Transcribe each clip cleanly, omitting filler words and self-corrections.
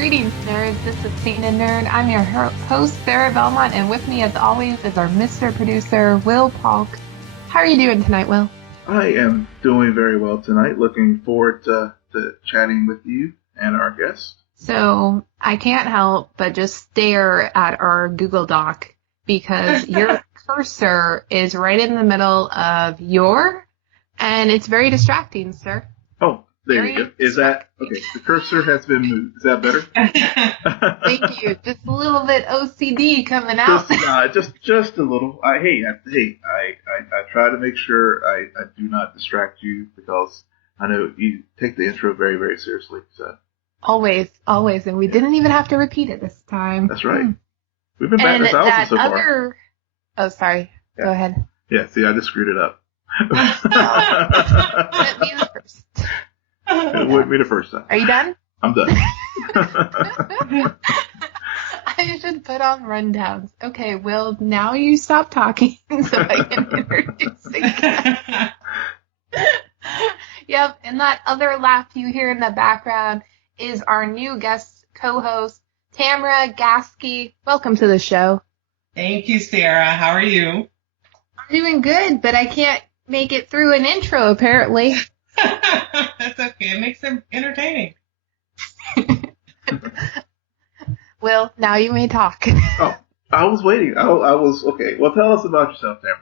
Greetings, nerds. This is CNN Nerd. I'm your host, Sarah Belmont, and with me, as always, is our Mr. Producer, Will Polk. How are you doing tonight, Will? I am doing very well tonight. Looking forward to chatting with you and our guest. So, I can't help but just stare at our Google Doc because your cursor is right in the middle of your, and it's very distracting, sir. Oh, there you go. Is that, okay, the cursor has been moved. Is that better? Thank you. Just a little bit OCD coming out. Just a little. I try to make sure I do not distract you because I know you take the intro very, very seriously. So Always. And we didn't even have to repeat it this time. That's right. We've been back to 1,000 so far. Oh, sorry. Yeah. Go ahead. Yeah, see, I just screwed it up. Let me the first. It wouldn't be the first time. Are you done? I'm done. I should put on rundowns. Okay, Will, now you stop talking so I can introduce again. Yep, and that other laugh you hear in the background is our new guest co-host, Tamara Gaskey. Welcome to the show. Thank you, Sarah. How are you? I'm doing good, but I can't make it through an intro, apparently. That's okay. It makes it entertaining. Will, now you may talk. Oh, I was waiting. I was, okay. Well, tell us about yourself, Tamara.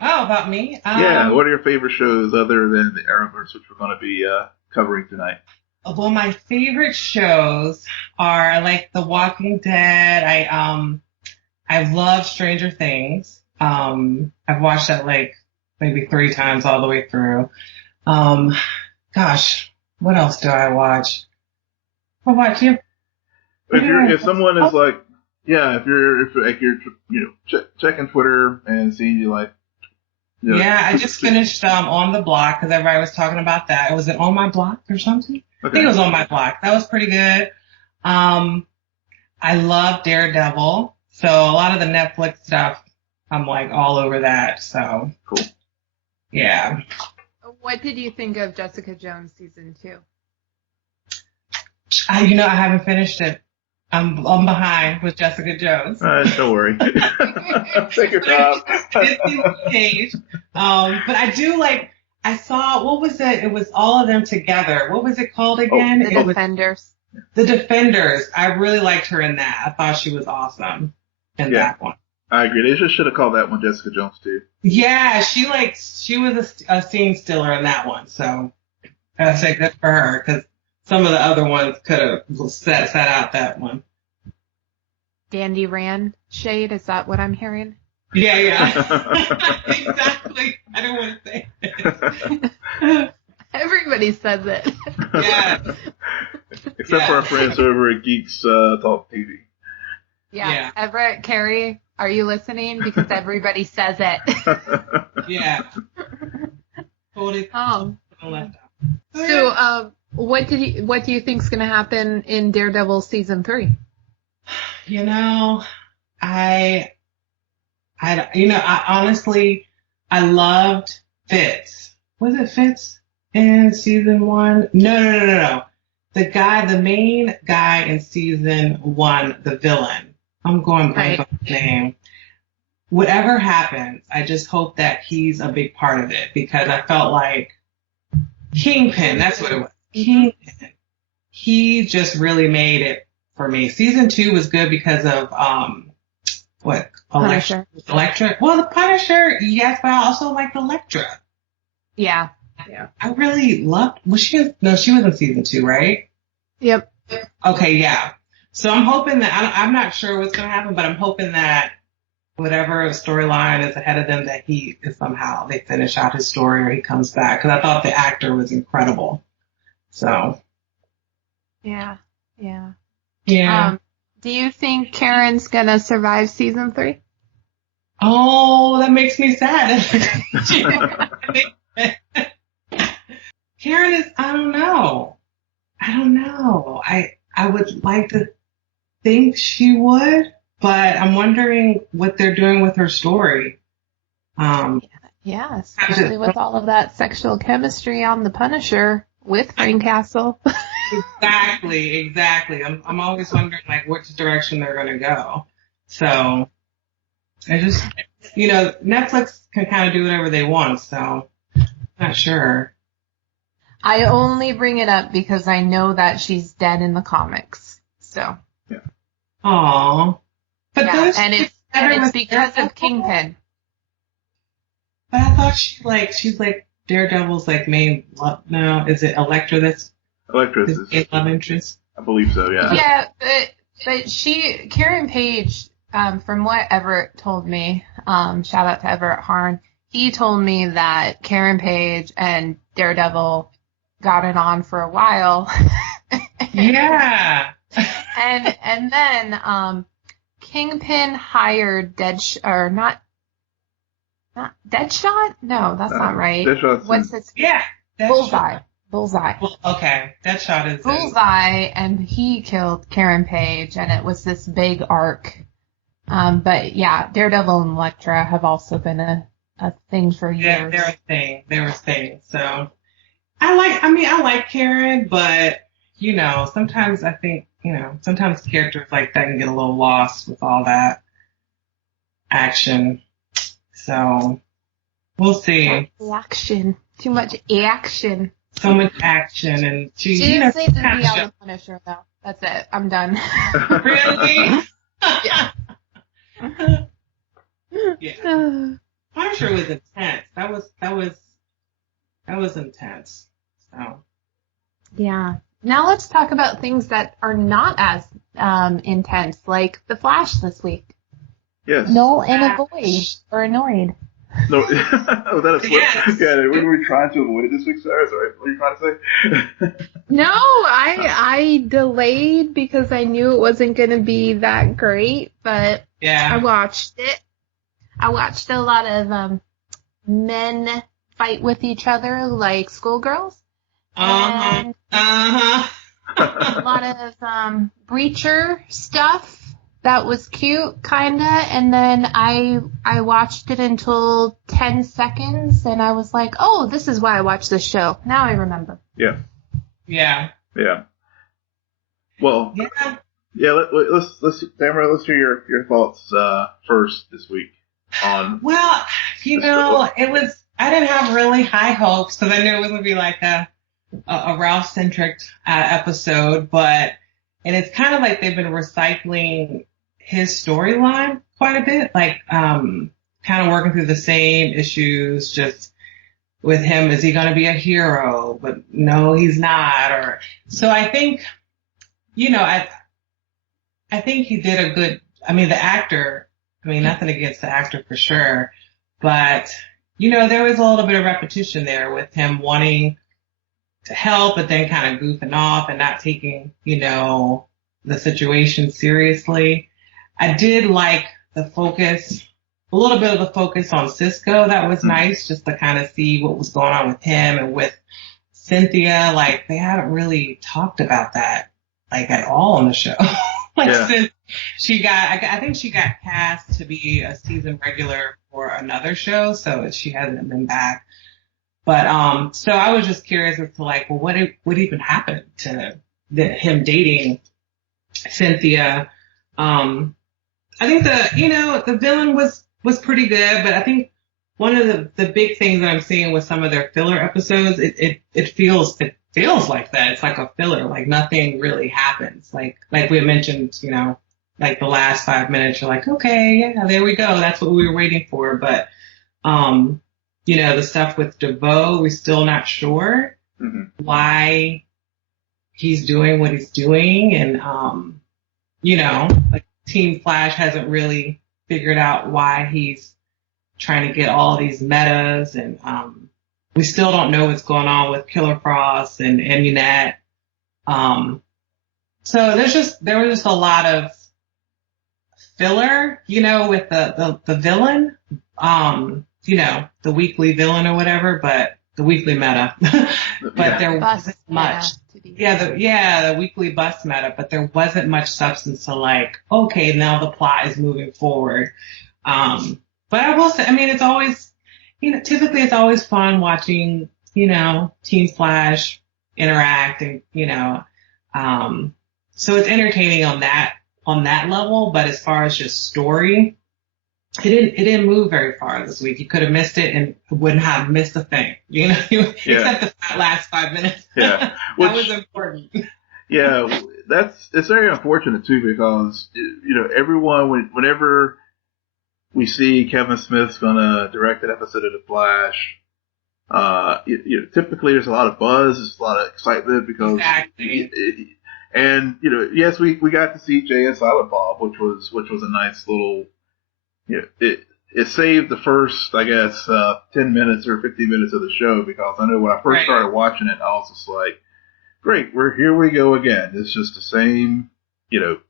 Oh, about me? Yeah, what are your favorite shows other than the Arrowverse, which we're going to be covering tonight? Well, my favorite shows are like The Walking Dead. I love Stranger Things. I've watched that like maybe 3 times all the way through. Gosh, what else do I watch? What about you? If someone is like, yeah, if you're checking Twitter and seeing you like, yeah, I just finished On the Block because everybody was talking about that. Was it On My Block or something? Okay. I think it was On My Block. That was pretty good. I love Daredevil, so a lot of the Netflix stuff, I'm like all over that. So cool. Yeah. What did you think of Jessica Jones season 2? I haven't finished it. I'm behind with Jessica Jones. Don't worry. Take your time. But I do like, I saw, what was it? It was all of them together. What was it called again? The Defenders. The Defenders. I really liked her in that. I thought she was awesome in that one. I agree. They just should have called that one Jessica Jones too. Yeah, she was a scene stealer in that one. So I say good for her because some of the other ones could have set out that one. Dandy Rand shade, is that what I'm hearing? Yeah. Exactly. I don't want to say it. Everybody says it. Yeah. Except for our friends over at Geeks Talk TV. Yeah. Everett, Carrie, are you listening? Because everybody says it. Yeah. So, what do you think's going to happen in Daredevil season 3? I honestly, I loved Fitz. Was it Fitz in season 1? No. The main guy in season 1, the villain. I'm going blank on his name. Whatever happens, I just hope that he's a big part of it because I felt like Kingpin, that's what it was. Kingpin. He just really made it for me. Season 2 was good because of, Punisher. Elektra. Well, the Punisher, yes, but I also liked Elektra. Yeah. I really loved, she was in season 2, right? Yep. Okay, yeah. So I'm hoping that, I'm not sure what's going to happen, but I'm hoping that whatever storyline is ahead of them, that he is somehow, they finish out his story or he comes back. Because I thought the actor was incredible. So. Yeah. Do you think Karen's going to survive season 3? Oh, that makes me sad. Karen is, I don't know. I would like to think she would, but I'm wondering what they're doing with her story. Yeah, especially with all of that sexual chemistry on the Punisher with Frank Castle. Exactly. I'm always wondering like which direction they're gonna go. So I just, Netflix can kind of do whatever they want. So I'm not sure. I only bring it up because I know that she's dead in the comics. So. Yeah. Aww. But yeah, and it's because of Kingpin. But I thought she's like Daredevil's like main love. No, is it Elektra that's Elektra's his love interest? I believe so, yeah. Yeah, but Karen Page, from what Everett told me, shout out to Everett Harn, he told me that Karen Page and Daredevil got it on for a while. Yeah. and then Kingpin hired not Deadshot? No, that's not right. Deadshot's What's his? Yeah. Bullseye. Well, okay, Deadshot is Bullseye, and he killed Karen Page, and it was this big arc. But yeah, Daredevil and Elektra have also been a thing for years. Yeah, they're a thing. So I like Karen, but sometimes I think sometimes characters like that can get a little lost with all that action. So we'll see. Action. Too much action. So much action, and she just needs to be on the Punisher though. That's it. I'm done. Really? Yeah. Yeah. Punisher was intense. That was intense. So. Yeah. Now let's talk about things that are not as intense, like the Flash this week. Yes. Null and avoid or annoyed. No, was that a slip? Yes. Yeah, we were trying to avoid it this week, Sarah. Sorry, what are you trying to say? No, I delayed because I knew it wasn't going to be that great, but yeah. I watched it. I watched a lot of men fight with each other like schoolgirls. And a lot of breacher stuff. That was cute, kinda, and then I watched it until 10 seconds, and I was like, oh, this is why I watched this show. Now I remember. Yeah. Yeah. Yeah. Well. Yeah. Let's Tamara, let's hear your thoughts first this week on. Well, it was. I didn't have really high hopes because I knew it was gonna be like a Ralph centric episode, and it's kind of like they've been recycling his storyline quite a bit, like kind of working through the same issues, just with him. Is he going to be a hero? But no, he's not. Or so I think, I think he did a good. I mean, the actor. I mean, nothing against the actor for sure, but there was a little bit of repetition there with him wanting to help, but then kind of goofing off and not taking, the situation seriously. I did like the focus, a little bit of the focus on Cisco. That was nice, just to kind of see what was going on with him and with Cynthia. Like, they haven't really talked about that, like, at all on the show. Since I think she got cast to be a season regular for another show, so she hasn't been back. But, so I was just curious as to like, well, what even happened to him dating Cynthia? I think the villain was pretty good, but I think one of the big things that I'm seeing with some of their filler episodes, it feels like that. It's like a filler, like nothing really happens. Like we mentioned, like the last 5 minutes, you're like, okay, yeah, there we go. That's what we were waiting for. But, the stuff with DeVoe, we're still not sure why he's doing what he's doing. And, like Team Flash hasn't really figured out why he's trying to get all these metas. And, we still don't know what's going on with Killer Frost and Amunet. So there was just a lot of filler, with the villain, the weekly villain or whatever, but the weekly meta, but there wasn't much. The weekly bus meta, but there wasn't much substance to like, okay, now the plot is moving forward. But I will say, I mean, it's always, typically it's always fun watching, Team Flash interact and, So it's entertaining on that level, but as far as just story, it didn't move very far this week. You could have missed it and wouldn't have missed a thing, except the last 5 minutes. Yeah. That was important. Yeah, it's very unfortunate too, because, everyone, whenever we see Kevin Smith's gonna direct an episode of The Flash, typically there's a lot of buzz, there's a lot of excitement because, exactly. Yes, we got to see Jay and Silent Bob, which was a nice little, it saved the first, I guess, 10 minutes or 15 minutes of the show, because I know when I first started watching it, I was just like, great, here we go again. It's just the same,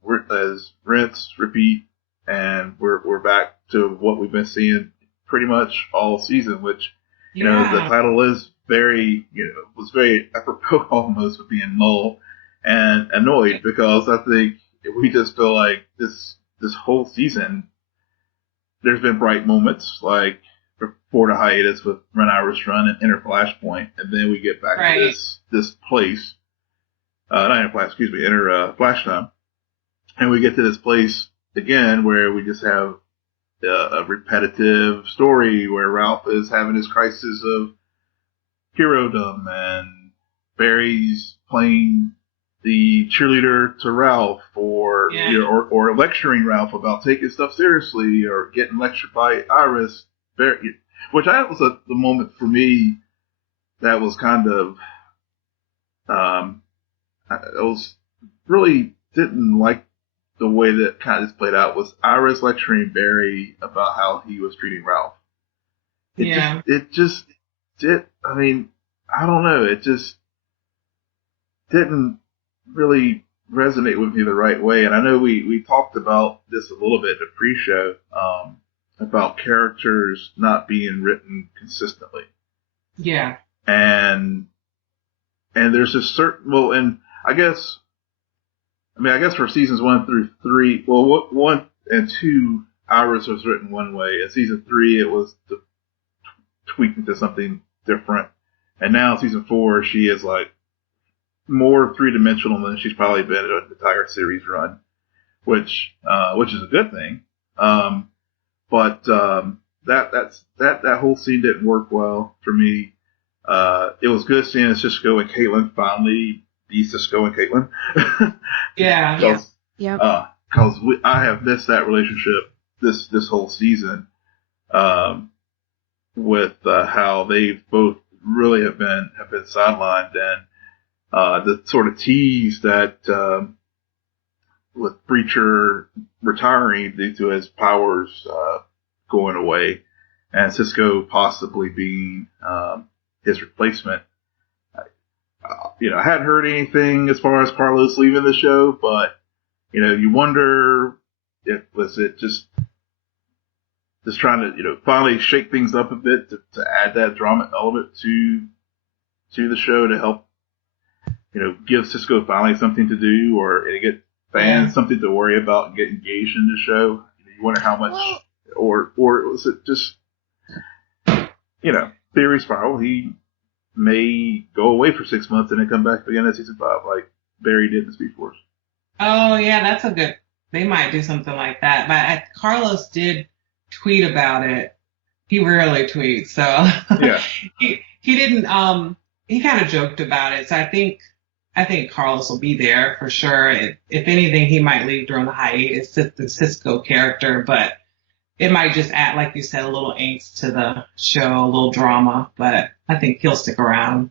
we're as rinse, repeat, and we're back to what we've been seeing pretty much all season, which, the title is very, was very apropos almost of being null and annoyed, because I think we just feel like this whole season, there's been bright moments, like before the hiatus with Run Iris Run and Enter Flashpoint, and then we get back to this place, Enter Flash Time, and we get to this place again where we just have a repetitive story where Ralph is having his crisis of herodom, and Barry's playing the cheerleader to Ralph, or lecturing Ralph about taking stuff seriously, or getting lectured by Iris, which was the moment for me that was kind of, I was really didn't like the way that kind of played out, was Iris lecturing Barry about how he was treating Ralph. I don't know, it just didn't really resonate with me the right way. And I know we talked about this a little bit in the pre-show, about characters not being written consistently. Yeah. And there's a certain, and I guess for seasons 1 through 3, 1 and 2, Iris was written one way. In season 3, it was tweaked into something different. And now season 4, she is like more three-dimensional than she's probably been in an entire series run, which is a good thing. But that whole scene didn't work well for me. It was good seeing Cisco and Caitlin finally be Cisco and Caitlin. Yeah. Because I have missed that relationship this whole season, with how they both really have been sidelined, and the sort of tease that with Breacher retiring due to his powers going away, and Cisco possibly being his replacement. I hadn't heard anything as far as Carlos leaving the show, but you wonder if was it just trying to finally shake things up a bit to add that drama element to the show, to help give Cisco finally something to do, or to get fans something to worry about and get engaged in the show. You wonder how much, or was it just theory spiral? He may go away for 6 months and then come back again at season 5, like Barry did in Speed Force. Oh yeah, they might do something like that. But Carlos did tweet about it. He rarely tweets, so yeah. he didn't. He kind of joked about it. So I think Carlos will be there for sure. If anything, he might leave during the hiatus, the Cisco character, but it might just add, like you said, a little angst to the show, a little drama. But I think he'll stick around.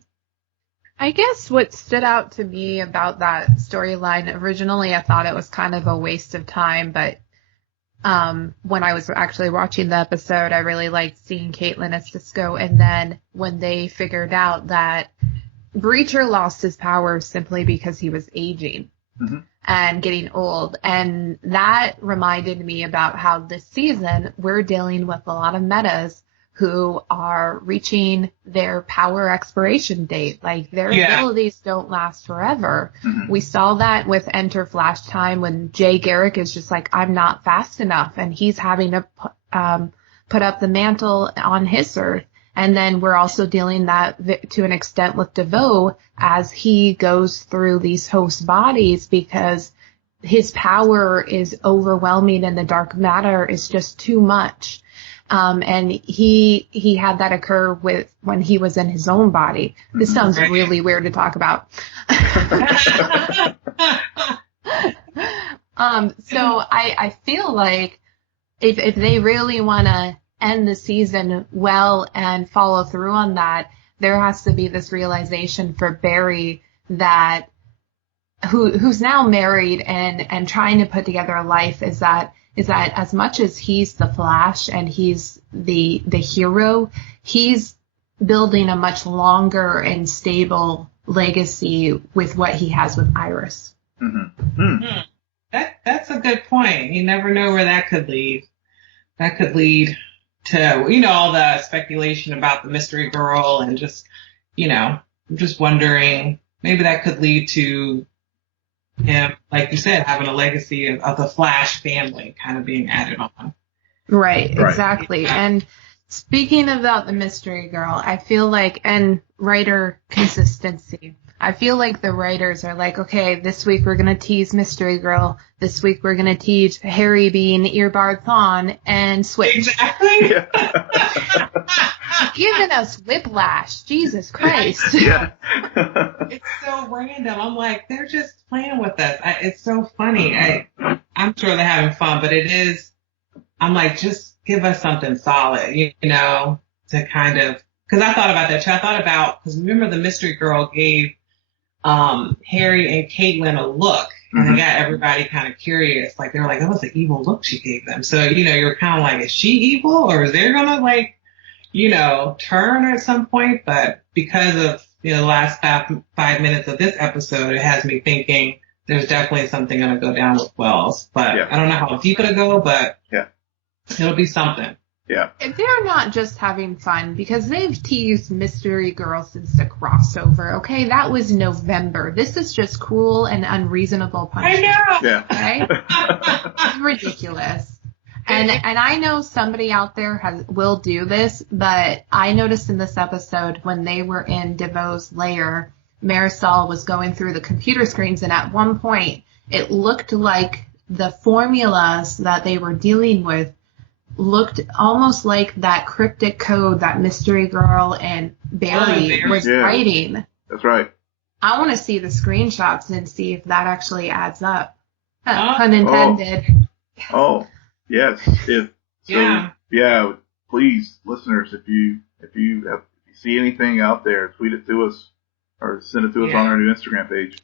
I guess what stood out to me about that storyline, originally I thought it was kind of a waste of time, but when I was actually watching the episode, I really liked seeing Caitlin as Cisco. And then when they figured out that Breacher lost his powers simply because he was aging and getting old. And that reminded me about how this season we're dealing with a lot of metas who are reaching their power expiration date. Like, their abilities don't last forever. We saw that with Enter Flash Time when Jay Garrick is just like, I'm not fast enough, and he's having to put up the mantle on his Earth. And then we're also dealing that to an extent with DeVoe as he goes through these host bodies because his power is overwhelming and the dark matter is just too much. And he had that occur when he was in his own body. This sounds really weird to talk about. So I feel like if they really want to end the season well and follow through on that, there has to be this realization for Barry that who's now married and trying to put together a life is that as much as he's the Flash and he's the hero, he's building a much longer and stable legacy with what he has with Iris. Mm-hmm. Mm. That's a good point. You never know where that could lead. That could lead to, all the speculation about the mystery girl and just, I'm just wondering, maybe that could lead to him, like you said, having a legacy of the Flash family kind of being added on. Right, exactly. Yeah. And speaking about the mystery girl, I feel like, and writer consistency, I feel like the writers are like, okay, this week we're going to tease mystery girl. This week we're going to tease Harry being earbard Thawne and switch. Exactly. Giving us whiplash. Jesus Christ. Yeah. It's so random. I'm like, they're just playing with us. It's so funny. I'm sure they're having fun, but it is, I'm like, just give us something solid, to kind of, because I thought about that too. I thought about, because remember the mystery girl gave Harry and Caitlin a look, and they got everybody kind of curious. Like, they were like, that was an evil look she gave them. So, you're kind of like, is she evil, or is there going to, turn at some point? But because of, the last 5 minutes of this episode, it has me thinking there's definitely something going to go down with Wells. But I don't know how deep it'll go, but it'll be something. Yeah. They're not just having fun because they've teased Mystery Girl since the crossover. Okay, that was November. This is just cruel and unreasonable punishment. I know. Yeah. Okay? It's ridiculous. And I know somebody out there will do this, but I noticed in this episode when they were in DeVoe's lair, Marisol was going through the computer screens, and at one point it looked like the formulas that they were dealing with looked almost like that cryptic code that Mystery Girl and Barry was writing. That's right. I want to see the screenshots and see if that actually adds up. Pun intended. Oh, yes. Please, listeners, if you see anything out there, tweet it to us or send it to us on our new Instagram page.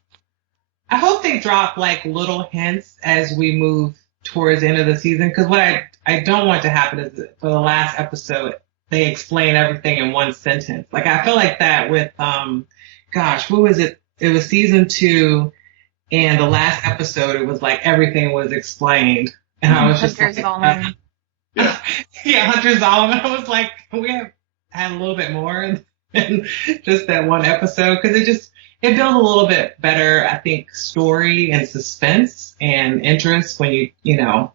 I hope they drop little hints as we move towards the end of the season, because what I don't want to happen is that for the last episode, they explain everything in one sentence. I feel like that with, what was it? It was season 2, and the last episode, it was like everything was explained. And I was just Hunter Zolomon. Hunter Zolomon. I was like, can we have had a little bit more than just that one episode? Because it builds a little bit better, I think, story and suspense and interest when you don't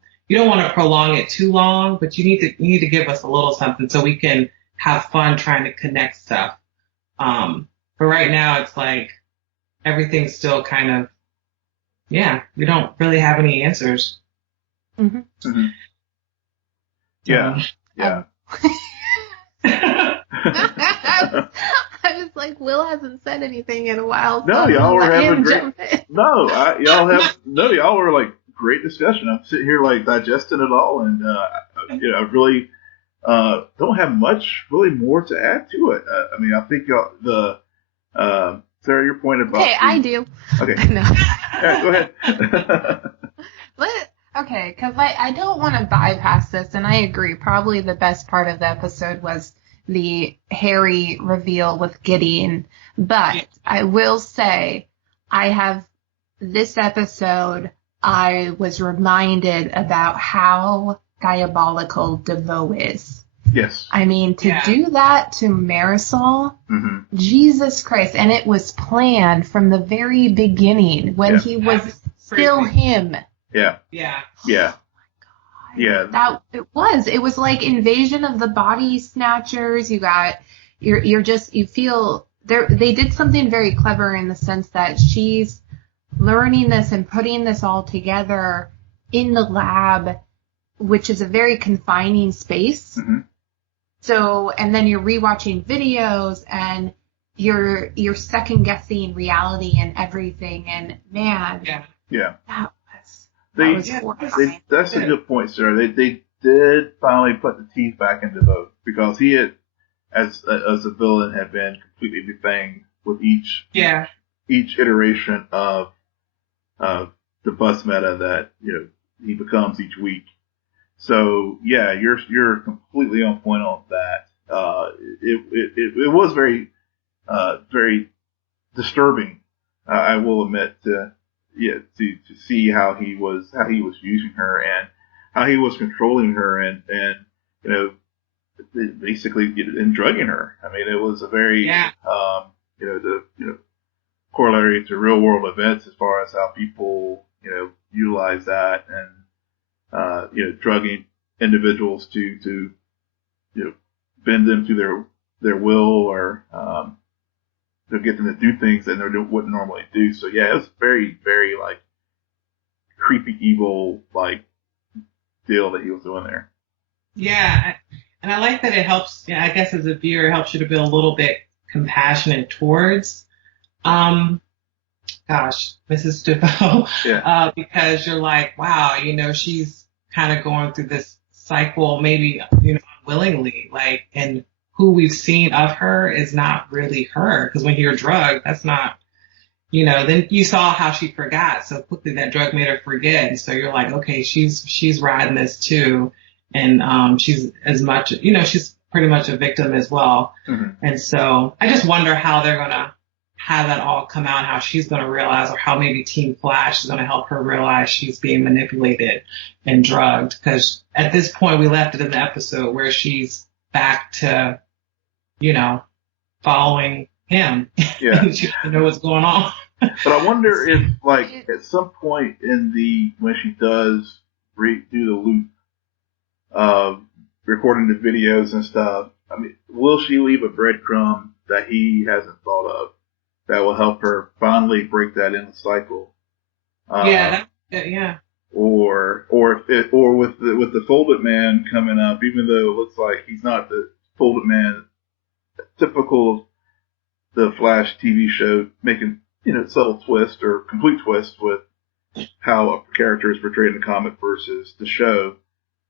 want to prolong it too long, but you need to give us a little something so we can have fun trying to connect stuff. But right now it's like everything's still kind of, we don't really have any answers. Mm-hmm. Mm-hmm. Yeah. I was like, Will hasn't said anything in a while. No, y'all were having great. Y'all were like great discussion. I'm sitting here digesting it all, and I really don't have much really more to add to it. I think y'all Sarah, your point about. Okay, I do. Okay. No. Yeah, go ahead. Okay, because I don't want to bypass this, and I agree. Probably the best part of the episode was the Harry reveal with Gideon. But I will say, this episode, I was reminded about how diabolical DeVoe is. Yes. I mean, to do that to Marisol, Jesus Christ. And it was planned from the very beginning when he was still him. Yeah. Yeah. Oh my Yeah. It was like Invasion of the Body Snatchers. You feel they did something very clever in the sense that she's learning this and putting this all together in the lab, which is a very confining space. Mm-hmm. So, and then you're rewatching videos and you're second guessing reality and everything. And man, that was horrifying. That's a good point, Sarah. They did finally put the teeth back into Vogue because he had, as a villain, had been completely defanged with each iteration of the bus meta that he becomes each week. So yeah, you're completely on point on that. It was very disturbing. I will admit to see how he was using her and how he was controlling her and basically drugging her. I mean, it was a very corollary to real world events as far as how people utilize that and drugging individuals to bend them to their will or to get them to do things that they wouldn't normally do. So yeah, it was very, very like creepy, evil like deal that he was doing there. Yeah, and I like that it helps. I guess as a viewer, it helps you to be a little bit compassionate towards, Mrs. DeVoe, because you're like, wow, she's kind of going through this cycle, maybe unwillingly, like, and who we've seen of her is not really her, because when you're drugged, that's not, then you saw how she forgot so quickly. That drug made her forget, and so you're like, okay, she's riding this too, and she's as much, she's pretty much a victim as well. Mm-hmm. And so I just wonder how they're gonna have that all come out, how she's gonna realize, or how maybe Team Flash is gonna help her realize she's being manipulated and drugged. Because at this point, we left it in the episode where she's back to, following him. Yeah. She doesn't know what's going on. But I wonder if, like, at some point when she does do the loop of recording the videos and stuff, I mean, will she leave a breadcrumb that he hasn't thought of that will help her finally break that in the cycle? Yeah. Or with the Folded Man coming up, even though it looks like he's not the Folded Man typical of the Flash TV show, making subtle twist or complete twist with how a character is portrayed in the comic versus the show.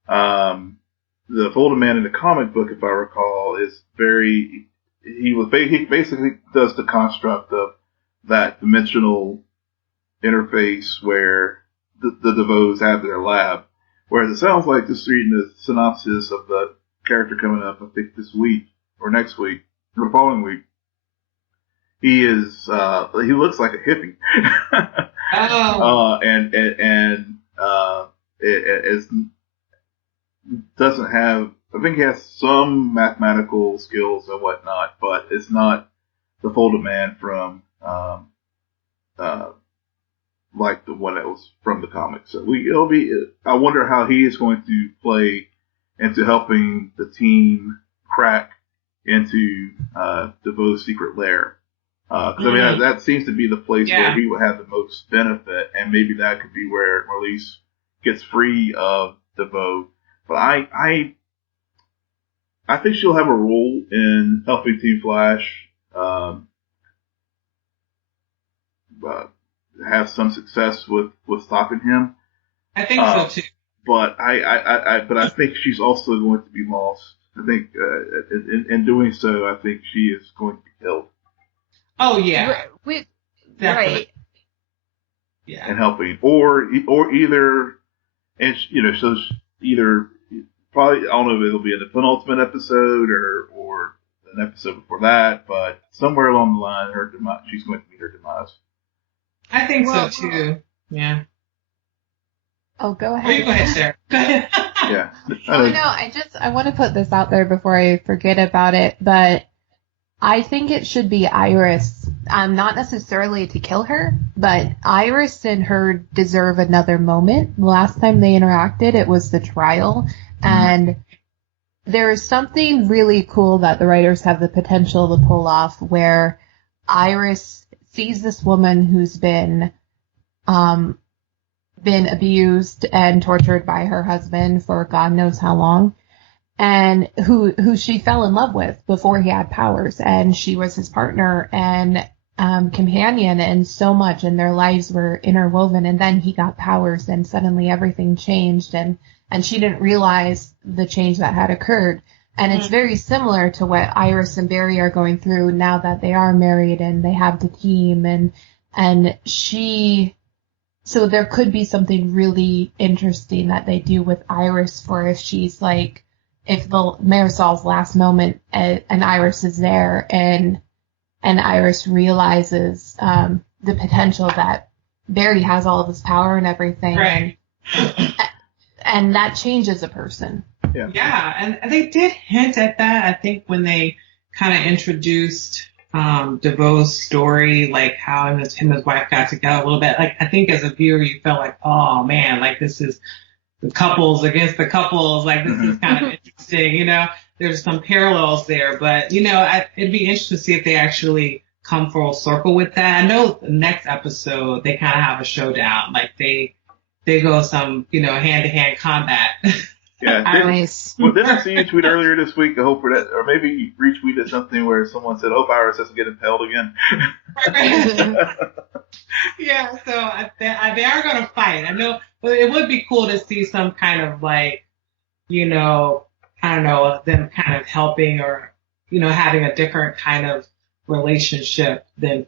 The Folded Man in the comic book, if I recall, is he basically does the construct of that dimensional interface where the DeVoes have their lab. Whereas it sounds like, just reading the synopsis of the character coming up, I think this week or next week or the following week, he looks like a hippie. Oh. It doesn't have, I think he has some mathematical skills and whatnot, but it's not the Folded Man from, like the one that was from the comics. So I wonder how he is going to play into helping the team crack into, DeVoe's secret lair. Cause that seems to be the place where he would have the most benefit, and maybe that could be where Marlize gets free of DeVoe. But I think she'll have a role in helping Team Flash, have some success with stopping him. I think so too. But I think she's also going to be lost. I think, in doing so, I think she is going to be killed. Oh yeah. Right. Yeah. And helping, or either, and so either probably, I don't know if it'll be in the penultimate episode or an episode before that, but somewhere along the line, she's going to meet her demise. I think so too. Yeah. Oh, go ahead. Oh, you go ahead, Sarah. Go ahead. Yeah. I want to put this out there before I forget about it, but I think it should be Iris. Not necessarily to kill her, but Iris and her deserve another moment. The last time they interacted, it was the trial, and there is something really cool that the writers have the potential to pull off, where Iris sees this woman who's been abused and tortured by her husband for God knows how long, and who she fell in love with before he had powers, and she was his partner and companion and so much, and their lives were interwoven, and then he got powers and suddenly everything changed, and she didn't realize the change that had occurred. And it's very similar to what Iris and Barry are going through now that they are married and they have the team, and so there could be something really interesting that they do with Iris for if she's like, if the Marisol's last moment and Iris is there and Iris realizes the potential that Barry has all of his power and everything. Right. And that changes a person. Yeah, and they did hint at that, I think, when they kind of introduced DeVoe's story, like how him and his wife got together a little bit. Like, I think as a viewer, you felt like, oh man, like this is the couples against the couples. Like, this is kind of interesting, you know. There's some parallels there, but, you know, it'd be interesting to see if they actually come full circle with that. I know the next episode, they kind of have a showdown. Like, they go some, you know, hand-to-hand combat. Yeah. Nice. Well, didn't I see you tweet earlier this week? I hope for that, or maybe you retweeted something where someone said, "Hope Iris doesn't get impaled again." Yeah, so they are going to fight. I know, but it would be cool to see some kind of, like, you know, I don't know, them kind of helping or, you know, having a different kind of relationship than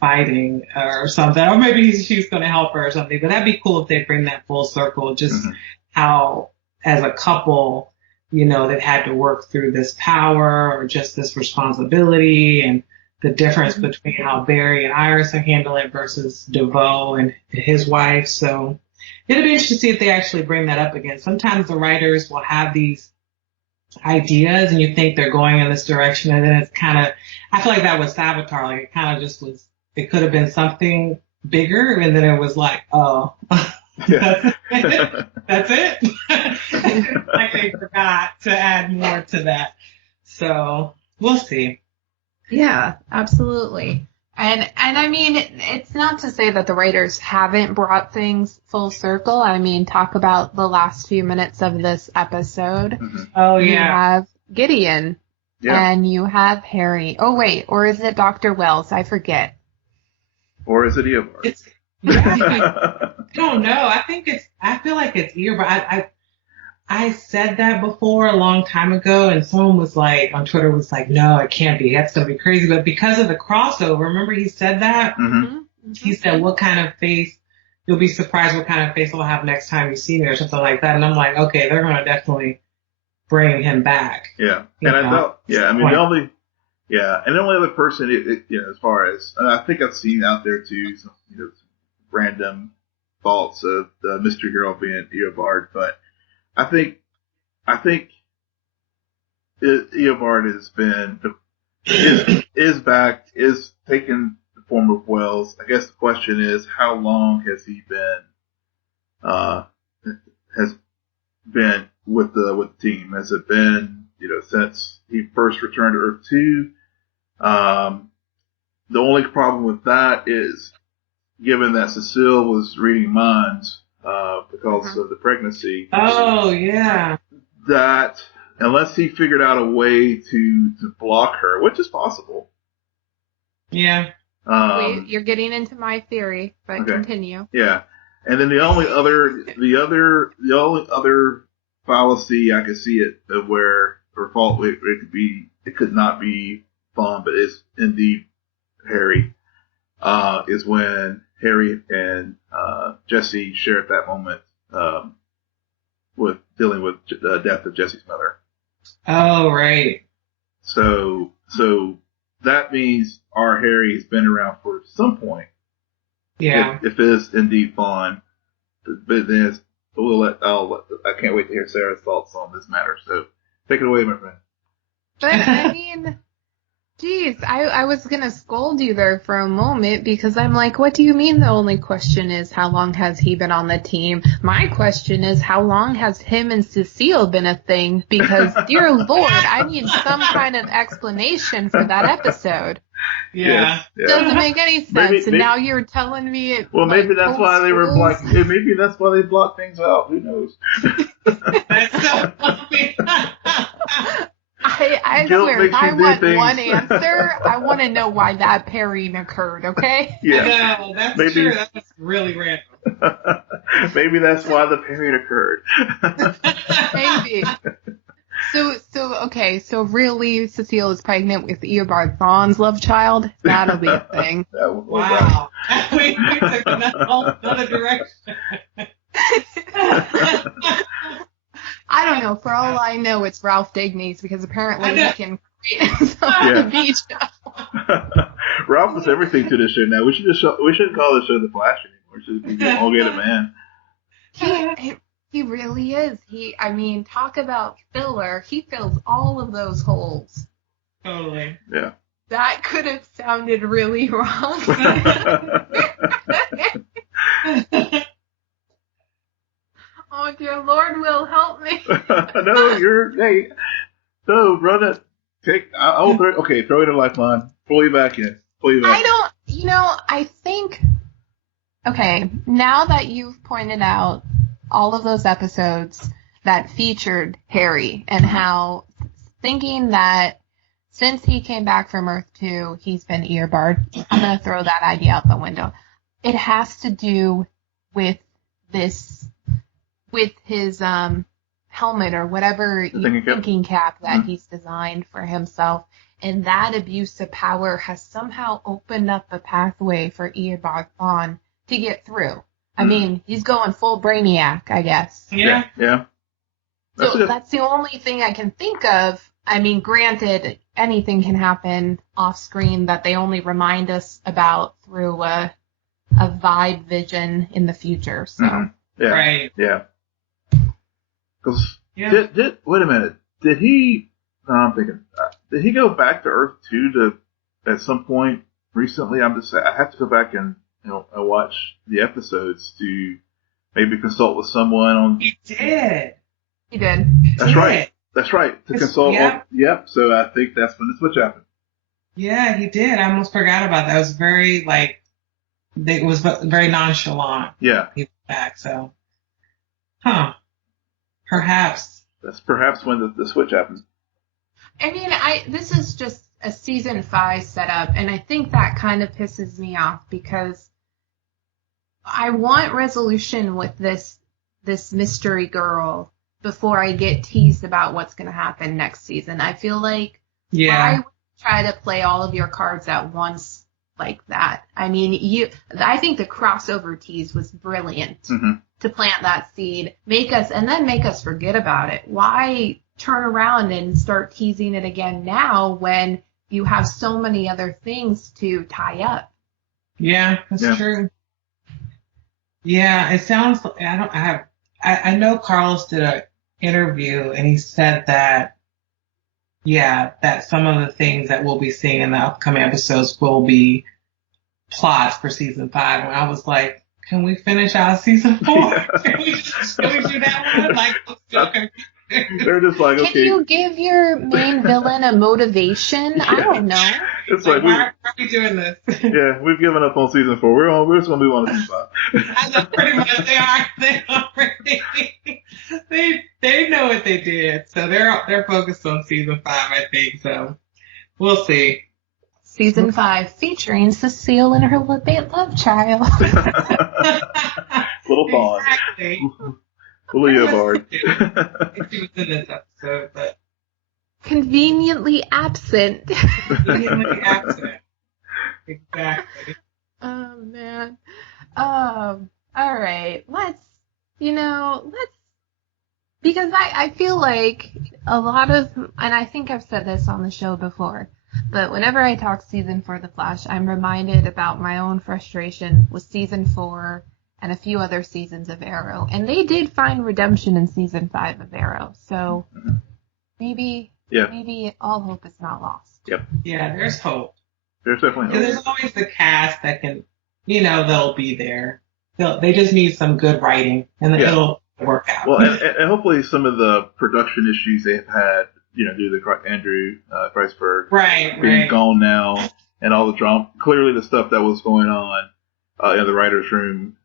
fighting or something. Or maybe she's going to help her or something. But that'd be cool if they bring that full circle, just how, as a couple, you know, they've had to work through this power or just this responsibility, and the difference between how Barry and Iris are handling it versus DeVoe and his wife. So it'll be interesting to see if they actually bring that up again. Sometimes the writers will have these ideas and you think they're going in this direction, and then it's kind of, I feel like that was Savitar. Like, it kind of just was, it could have been something bigger, and then it was like, oh, Yeah. that's it. Like they forgot to add more to that. So we'll see. Yeah, absolutely. And I mean, it's not to say that the writers haven't brought things full circle. I mean, talk about the last few minutes of this episode. Oh, yeah. You have Gideon. Yeah. And you have Harry. Oh, wait. Or is it Dr. Wells? I forget. Or is it Eobard? I don't know. I feel like it's Eobard. I said that before a long time ago, and someone was like, on Twitter was like, no, it can't be. That's going to be crazy. But because of the crossover, remember he said that? He said, what kind of face, you'll be surprised what kind of face I'll have next time you see me or something like that. And I'm like, okay, they're going to definitely bring him back. Yeah. And I thought, I mean, the only other person, you know, as far as, I think I've seen out there too, some, you know, some random thoughts of the mystery girl being Eobard, but I think Eobard has been, is back, is taking the form of Wells. I guess the question is, how long has he been with the team? Has it been, you know, since he first returned to Earth 2? The only problem with that is, given that Cecile was reading minds, because of the pregnancy. Oh, yeah. That, unless he figured out a way to block her, which is possible. Yeah. You're getting into my theory, but okay. Continue. Yeah. And then the only other fallacy I could see it of where, or fault it could not be Vaughn, but is indeed Harry, is when Harry and Jesse share at that moment with dealing with the death of Jesse's mother. Oh, right. So that means our Harry has been around for some point. Yeah. If it is indeed Vaughn, but then I can't wait to hear Sarah's thoughts on this matter. So take it away, my friend. But I mean, Jeez, I was gonna scold you there for a moment because I'm like, what do you mean the only question is how long has he been on the team? My question is how long has him and Cecile been a thing? Because, dear Lord, I need some kind of explanation for that episode. Yeah. Doesn't make any sense, and now you're telling me it. Well, maybe that's why they were blocked. Maybe that's why they blocked things out. Who knows? That's so funny. I swear, if I want one answer, I want to know why that pairing occurred, okay? Yeah. No, that's true. That was really random. Maybe that's why the pairing occurred. Maybe. So really, Cecile is pregnant with Eobard Thawne's love child? That'll be a thing. Wow. We took another direction. I don't know. For all I know, it's Ralph Digny's because apparently he can create on the beach. Ralph was everything to this show now. We shouldn't call this show The Flash anymore. It should be The Elongated Man. He really is. Talk about filler. He fills all of those holes. Totally. Yeah. That could have sounded really wrong. Oh, dear Lord, will help me. No, run it. I'll throw in a lifeline. Pull you back in. I think, okay, now that you've pointed out all of those episodes that featured Harry and how thinking that since he came back from Earth 2, he's been Eobard, I'm going to throw that idea out the window. It has to do with his helmet or whatever thinking cap that he's designed for himself. And that abuse of power has somehow opened up a pathway for Eobard Thawne to get through. I mean, he's going full Brainiac, I guess. Yeah. That's the only thing I can think of. I mean, granted, anything can happen off screen that they only remind us about through a vibe vision in the future. So. Yeah. Right. Yeah. Because wait a minute. Did he? No, I'm thinking. Did he go back to Earth 2 at some point recently? I have to go back and watch the episodes to maybe consult with someone on. He did. That's right. To consult. Yep. So I think that's when the switch happened. Yeah, he did. I almost forgot about that. It was very it was very nonchalant. Yeah. He was back. So, perhaps. That's perhaps when the switch happened. I mean, this is just a season 5 setup, and I think that kind of pisses me off because I want resolution with this mystery girl before I get teased about what's going to happen next season. I feel like I would try to play all of your cards at once like that. I mean, I think the crossover tease was brilliant to plant that seed, make us forget about it. Why turn around and start teasing it again now when you have so many other things to tie up? Yeah, that's true. Yeah, it sounds. I know Carlos did an interview and he said that some of the things that we'll be seeing in the upcoming episodes will be plots for season 5. And I was like, can we finish out season 4? Can we do that one? They're just like, okay. Can you give your main villain a motivation? Yeah. I don't know. It's like, why are we doing this? Yeah, we've given up on season 4. We're just going to move on to season 5. I know, pretty much they already, they know what they did. So they're focused on season 5, I think. So we'll see. Season 5 featuring Cecile and her love child. Little Fawn. Exactly. Eobard. She was in this episode, but conveniently absent. Conveniently absent. Exactly. Oh man. All right. Let's because I feel like a lot of, and I think I've said this on the show before, but whenever I talk season 4 The Flash, I'm reminded about my own frustration with season 4 and a few other seasons of Arrow. And they did find redemption in season 5 of Arrow. So maybe all hope is not lost. Yep. Yeah, there's hope. There's definitely Because hope. there's always the cast that can, they'll be there. They just need some good writing, and it'll work out. Well, and hopefully some of the production issues they've had, due to Andrew Kreisberg being gone now, and all the drama. Clearly, the stuff that was going on in the writers' room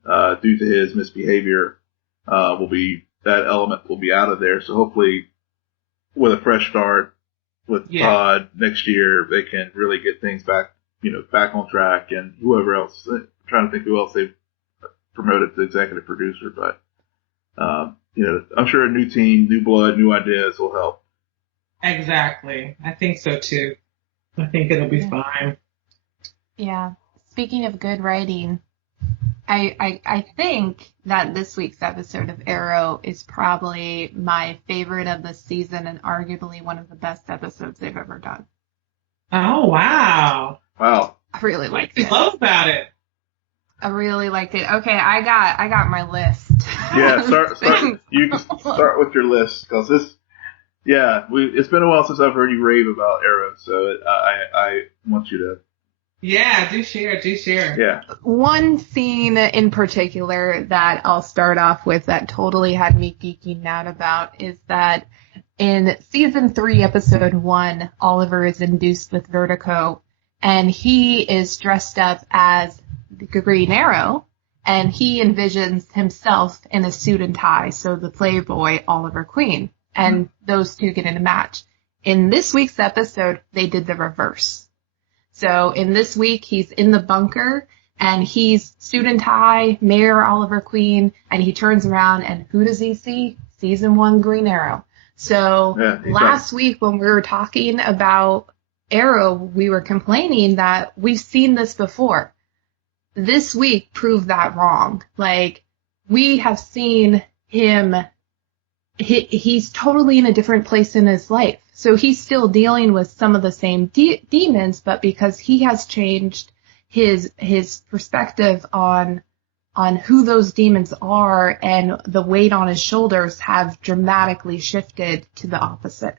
due to his misbehavior that element will be out of there. So hopefully, with a fresh start with Todd next year, they can really get things back on track. And whoever else, I'm trying to think who else they've promoted to executive producer, but I'm sure a new team, new blood, new ideas will help. Exactly. I think so too. I think it'll be fine. Yeah. Speaking of good writing, I think that this week's episode of Arrow is probably my favorite of the season and arguably one of the best episodes they've ever done. Oh, wow. Wow. I really liked it. What do you love about it? I really liked it. Okay, I got my list. Yeah, start. You can start with your list, because it's been a while since I've heard you rave about Arrow, so I want you to. Yeah, do share. Yeah. One scene in particular that I'll start off with that totally had me geeking out about is that in season 3, episode 1, Oliver is induced with vertigo, and he is dressed up as the Green Arrow, and he envisions himself in a suit and tie, so the playboy Oliver Queen, and those two get in a match. In this week's episode, they did the reverse. So in this week, he's in the bunker, and he's suit and tie, Mayor Oliver Queen, and he turns around, and who does he see? Season 1 Green Arrow. So last week when we were talking about Arrow, we were complaining that we've seen this before. This week proved that wrong. Like, we have seen him, he's totally in a different place in his life. So he's still dealing with some of the same demons, but because he has changed his perspective on who those demons are, and the weight on his shoulders have dramatically shifted to the opposite.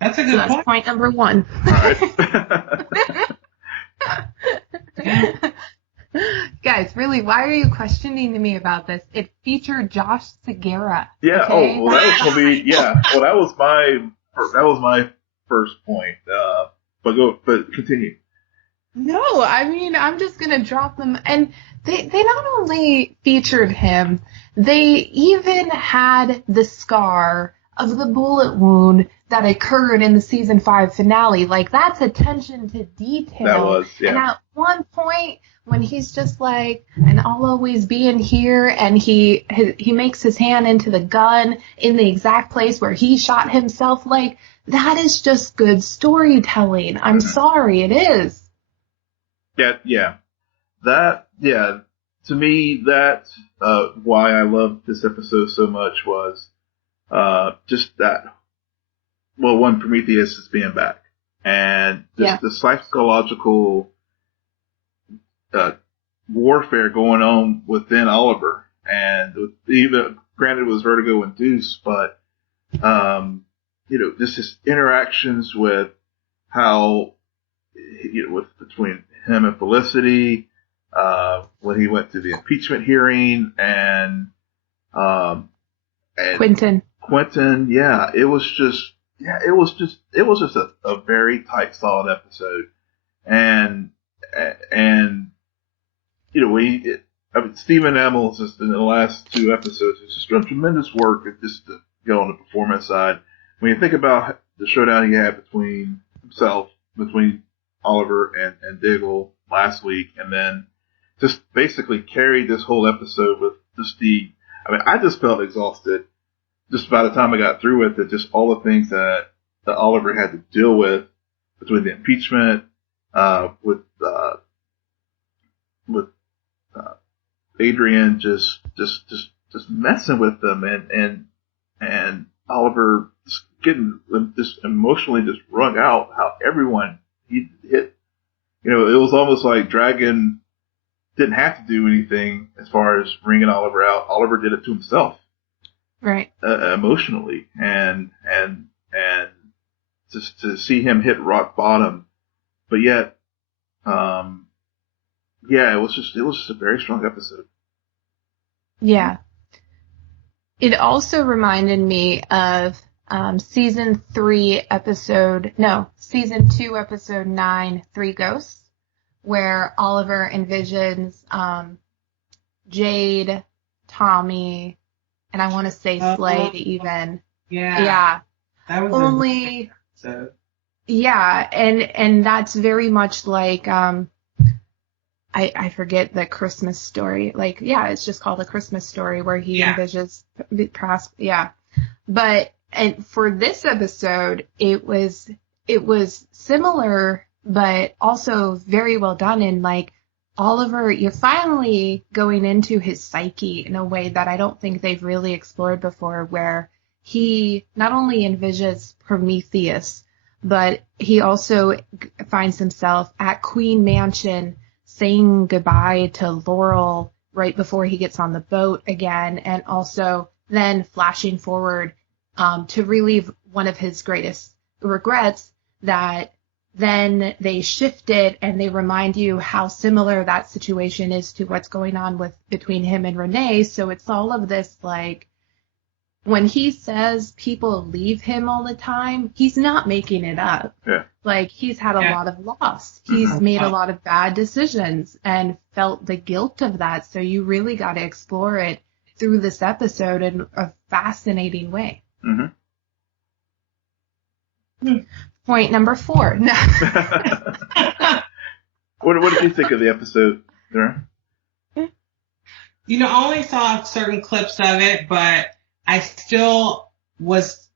That's a good point. That's point number 1. All right. Guys, really, why are you questioning me about this? It featured Josh Segura. Yeah. Okay? Oh, well, that was gonna be. Yeah. Well, that was my first point. But continue. No, I mean, I'm just gonna drop them. And they not only featured him, they even had the scar of the bullet wound that occurred in the season 5 finale. Like, that's attention to detail. That was, yeah. And at one point, when he's just like, and I'll always be in here, and he makes his hand into the gun in the exact place where he shot himself, like, that is just good storytelling. I'm sorry, it is. Yeah. To me, that's why I loved this episode so much was just that. Well, one, Prometheus is being back, and just the psychological warfare going on within Oliver, and even granted it was vertigo induced, but just his interactions with how between him and Felicity, when he went to the impeachment hearing, and Quentin, it was just a very tight, solid episode, and Stephen Amell just in the last 2 episodes has just done tremendous work just to go on the performance side. When you think about the showdown he had between Oliver and Diggle last week, and then just basically carried this whole episode with just I just felt exhausted just by the time I got through with it, just all the things that Oliver had to deal with between the impeachment, with Adrian just messing with them, and Oliver just getting just emotionally just wrung out how everyone he hit. It was almost like Dragon didn't have to do anything as far as wringing Oliver out. Oliver did it to himself. Right. Emotionally, and and just to see him hit rock bottom, but yet, it was just a very strong episode. Yeah. It also reminded me of season 2, episode 9, 3 Ghosts, where Oliver envisions Jade, Tommy, and I want to say Slade even. Yeah. That was only. Yeah, and that's very much like I forget the Christmas Story. Like, yeah, it's just called A Christmas Story, where he envisions But and for this episode, it was similar, but also very well done. And like Oliver, you're finally going into his psyche in a way that I don't think they've really explored before, where he not only envisions Prometheus, but he also finds himself at Queen Mansion saying goodbye to Laurel right before he gets on the boat again, and also then flashing forward to relieve one of his greatest regrets, that then they shift it and they remind you how similar that situation is to what's going on between him and Renee. So it's all of this, like, when he says people leave him all the time, he's not making it up. Yeah. Like, he's had a lot of loss. He's made a lot of bad decisions and felt the guilt of that. So you really got to explore it through this episode in a fascinating way. Point number 4. No. What did you think of the episode, Sarah? I only saw certain clips of it, but I still was,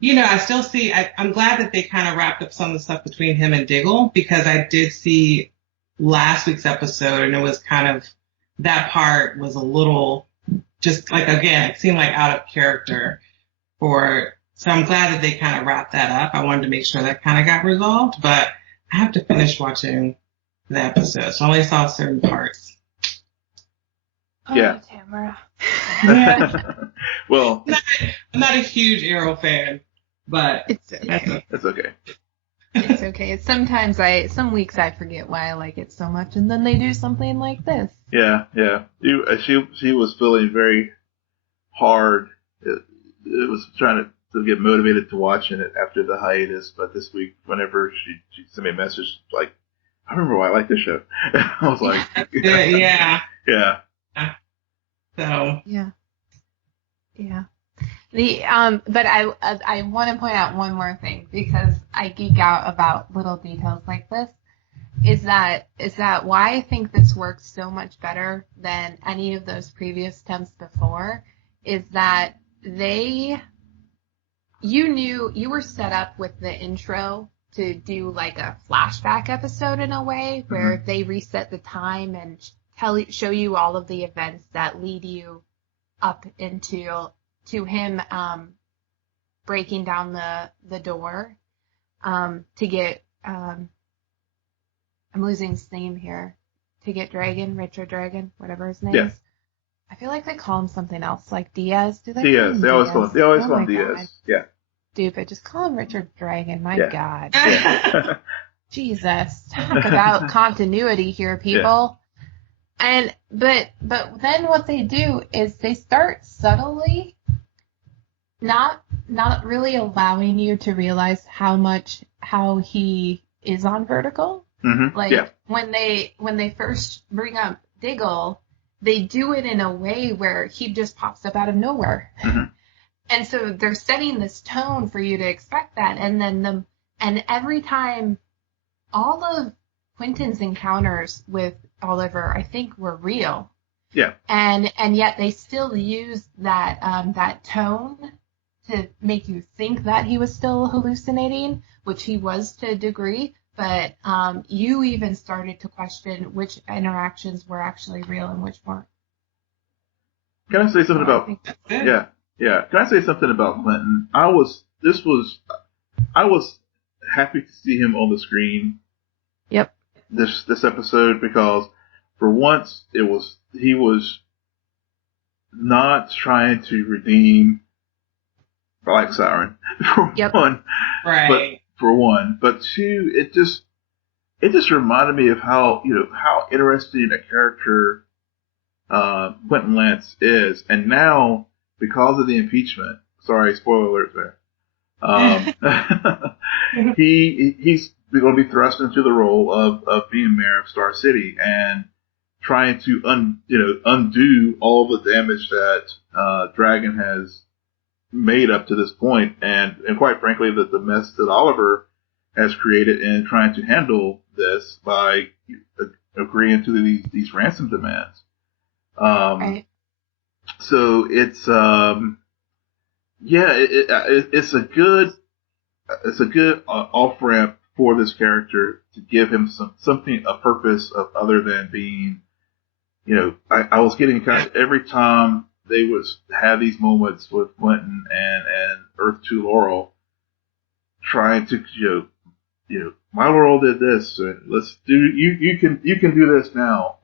I still see, I'm glad that they kind of wrapped up some of the stuff between him and Diggle, because I did see last week's episode, and it was kind of, that part was a little, just like, again, it seemed like out of character so I'm glad that they kind of wrapped that up. I wanted to make sure that kind of got resolved, but I have to finish watching the episode, so I only saw certain parts. Oh, Tamara. Well, I'm not a huge Arrow fan, but it's okay. That's okay. It's okay. Sometimes some weeks I forget why I like it so much, and then they do something like this. Yeah. She was feeling very hard. It was trying to get motivated to watching it after the hiatus, but this week, whenever she sent me a message like, I remember why I like this show. I was like, yeah. So yeah. But I want to point out one more thing, because I geek out about little details like this. Is that why I think this works so much better than any of those previous attempts before? Is that you were set up with the intro to do like a flashback episode in a way, where they reset the time and show you all of the events that lead you up to him breaking down the door to get I'm losing his name here, to get Richard Dragon, whatever his name is. I feel like they call him something else, like Diaz. Do they? Diaz. They always call him Diaz. God. Yeah. Stupid. Just call him Richard Dragon. My God. Yeah. Jesus. Talk about continuity here, people. Yeah. But then what they do is they start subtly not really allowing you to realize how he is on vertical. Like when they first bring up Diggle, they do it in a way where he just pops up out of nowhere. And so they're setting this tone for you to expect that. And then every time, all of Quentin's encounters with Oliver, I think, were real. Yeah. And yet they still use that tone to make you think that he was still hallucinating, which he was to a degree. But you even started to question which interactions were actually real and which weren't. Can I say something about? Yeah. Can I say something about Quentin? I was happy to see him on the screen. Yep. This episode, because for once he was not trying to redeem Black Siren, for one. Right. But two, it just reminded me of how interesting a character Quentin Lance is, and now because of the impeachment, sorry, spoiler alert there, he's going to be thrust into the role of being mayor of Star City and trying to undo all the damage that Dragon has made up to this point, and quite frankly the mess that Oliver has created in trying to handle this by agreeing to these ransom demands. Right. So it's it's a good off ramp for this character to give him a purpose of other than being, I was getting kind of every time they have these moments with Quentin and Earth 2 Laurel trying to my world did this, and let's do you can do this now.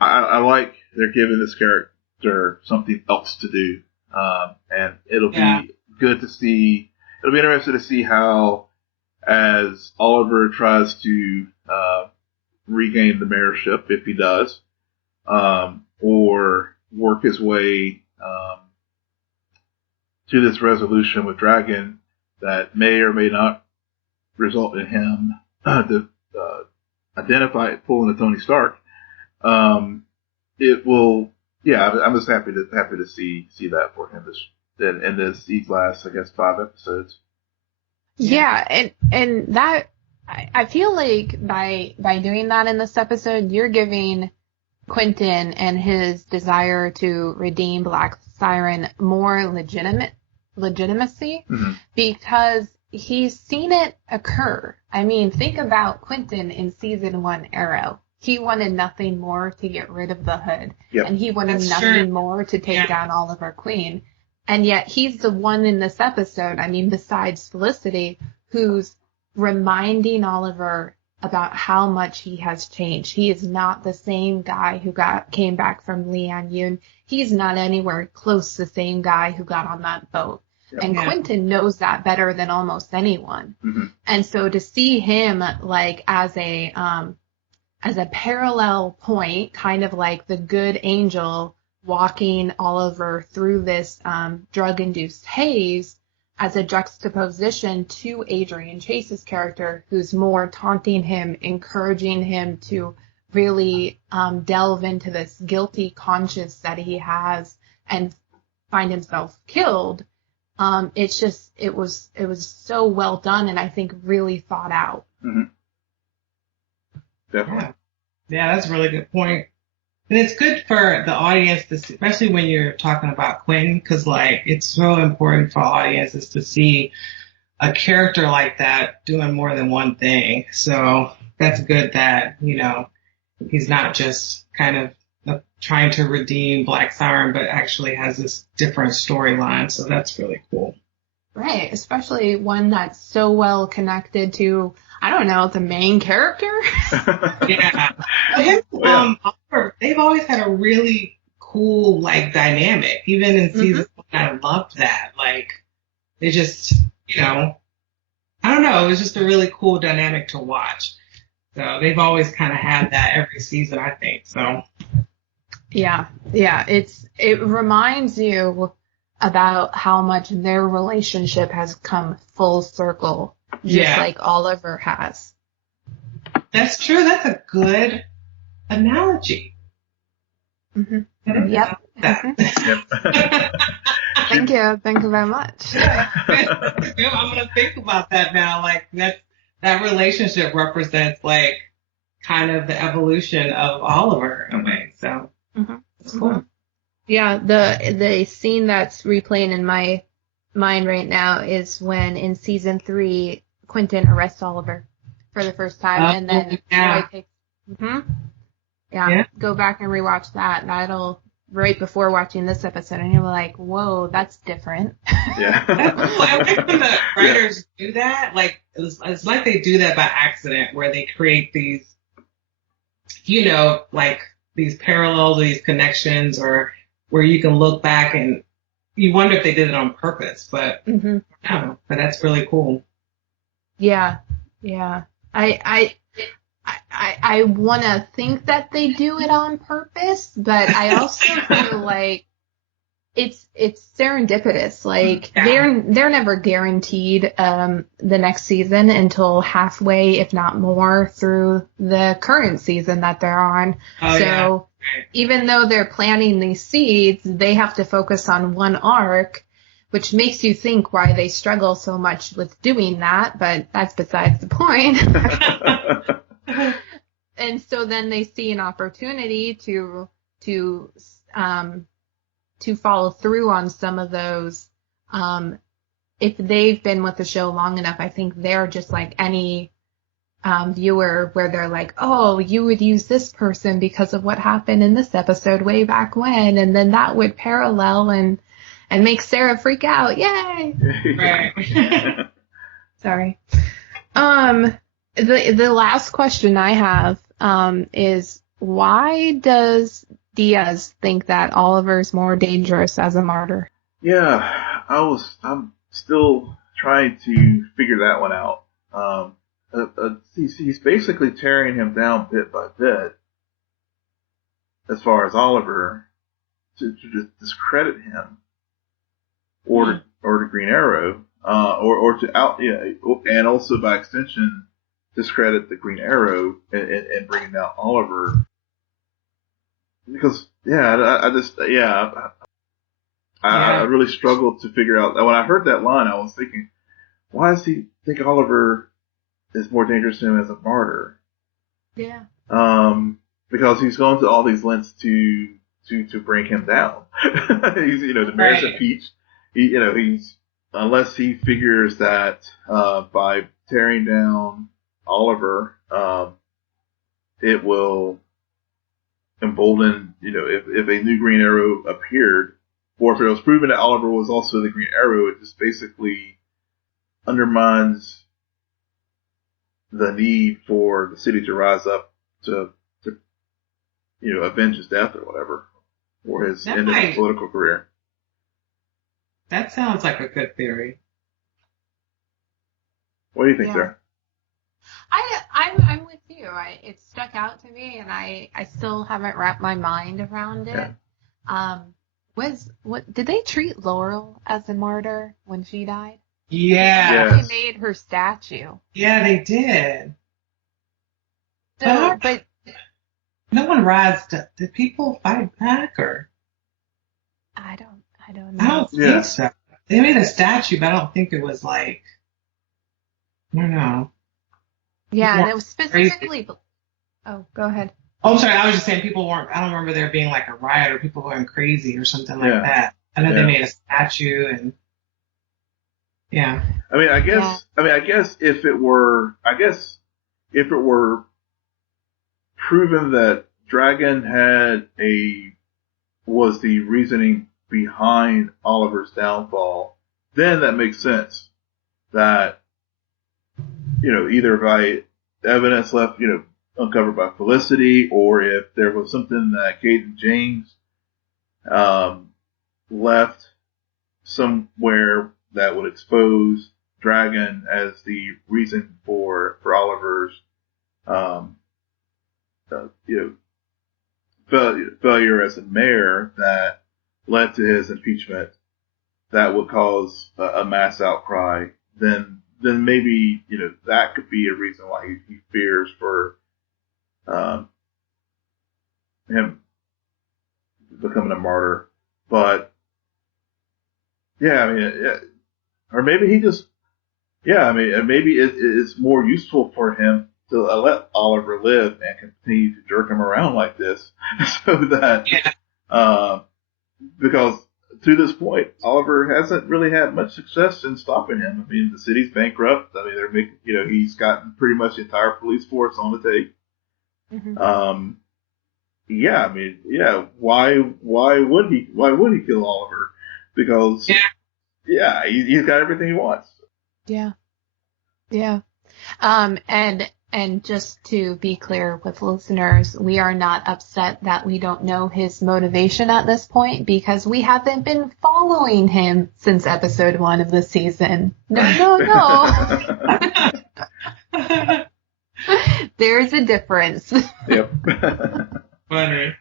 I like they're giving this character something else to do, and it'll be good to see. It'll be interesting to see how, as Oliver tries to regain the mayorship, if he does, or work his way to this resolution with Dragon that may or may not result in him pulling a Tony Stark. It will, I'm just happy to see that for him in these last, I guess, 5 episodes. Yeah, and that I feel like by doing that in this episode, you're giving Quentin and his desire to redeem Black Siren more legitimacy, because he's seen it occur. I mean, think about Quentin in season 1 Arrow. He wanted nothing more to get rid of the Hood, and he wanted nothing more to take down Oliver Queen. And yet he's the one in this episode, I mean, besides Felicity, who's reminding Oliver about how much he has changed. He is not the same guy who came back from Lian Yun. He's not anywhere close to the same guy who got on that boat. And Quentin knows that better than almost anyone. And so to see him like as a parallel point, kind of like the good angel walking Oliver through this drug-induced haze, as a juxtaposition to Adrian Chase's character, who's more taunting him, encouraging him to really delve into this guilty conscience that he has and find himself killed. It was so well done, and I think really thought out. Definitely. Yeah, that's a really good point. And it's good for the audience to see, especially when you're talking about Quentin, because like it's so important for audiences to see a character like that doing more than one thing. So that's good that, he's not just kind of trying to redeem Black Siren, but actually has this different storyline. So that's really cool. Right. Especially one that's so well connected to, I don't know, the main character. They've always had a really cool, like, dynamic. Even in season 1, I loved that. Like, they just, I don't know, it was just a really cool dynamic to watch. So they've always kind of had that every season, I think. So. Yeah. It reminds you about how much their relationship has come full circle, just like Oliver has. That's true. That's a good analogy. Yep. Thank you very much. I'm gonna think about that now. Like that relationship represents like kind of the evolution of Oliver in a way. So it's cool. Yeah, the scene that's replaying in my mind right now is when in season 3 Quentin arrests Oliver for the first time, and then Roy takes. Go back and rewatch that. That'll right before watching this episode, and you're like, "Whoa, that's different." Yeah, I like when the writers do that. Like it's like they do that by accident, where they create these, like these parallels, these connections, or where you can look back and you wonder if they did it on purpose, but no, but that's really cool. Yeah. I want to think that they do it on purpose, but I also feel like it's serendipitous. Like they're never guaranteed the next season until halfway, if not more, through the current season that they're on. Even though they're planting these seeds, they have to focus on one arc, which makes you think why they struggle so much with doing that, but that's besides the point. And so then they see an opportunity to follow through on some of those. If they've been with the show long enough, I think they're just like any viewer where they're like, oh, you would use this person because of what happened in this episode way back when, and then that would parallel and make Sarah freak out. Yay! Right. Sorry. The last question I have is, why does Diaz think that Oliver's more dangerous as a martyr? Yeah, I'm still trying to figure that one out. He's basically tearing him down bit by bit, as far as Oliver, to discredit him, or to Green Arrow, or to and also by extension discredit the Green Arrow and bringing down Oliver. Because I really struggled to figure out. When I heard that line, I was thinking, why does he think Oliver is more dangerous to him as a martyr? Yeah. Because he's going to all these lengths to bring him down. He's, the mayor's a peach. He's, unless he figures that by tearing down Oliver, it will embolden, if a new Green Arrow appeared, or if it was proven that Oliver was also the Green Arrow, it just basically undermines the need for the city to rise up to avenge his death or whatever, or his end of his political career. That sounds like a good theory. What do you think, Sarah? I'm with you. It stuck out to me, and I still haven't wrapped my mind around it. Yeah. Did they treat Laurel as a martyr when she died? Yeah. They made her statue. Yeah, they did. But no one rised up. Did people fight back, or? I don't know. I don't think so. They made a statue, but I don't think it was like, I don't know. Yeah, and it was specifically. Crazy. Oh, go ahead. Oh, I'm sorry. I was just saying people weren't. I don't remember there being like a riot or people going crazy or something like that. I know they made a statue and. Yeah. I guess if it were proven that Dragon was the reasoning behind Oliver's downfall, then that makes sense. That, either by evidence left, uncovered by Felicity, or if there was something that Kate and James left somewhere that would expose Dragon as the reason for Oliver's failure as a mayor that led to his impeachment, that would cause a mass outcry, then maybe that could be a reason why he fears for him becoming a martyr. But or maybe he just maybe it's more useful for him to let Oliver live and continue to jerk him around like this, so that because to this point, Oliver hasn't really had much success in stopping him. The city's bankrupt. They're making, he's gotten pretty much the entire police force on the take. Mm-hmm. Why would he kill Oliver? Because he's got everything he wants. Yeah. And And just to be clear with listeners, we are not upset that we don't know his motivation at this point because we haven't been following him since episode 1 of the season. No. There's a difference. Yep. Funny.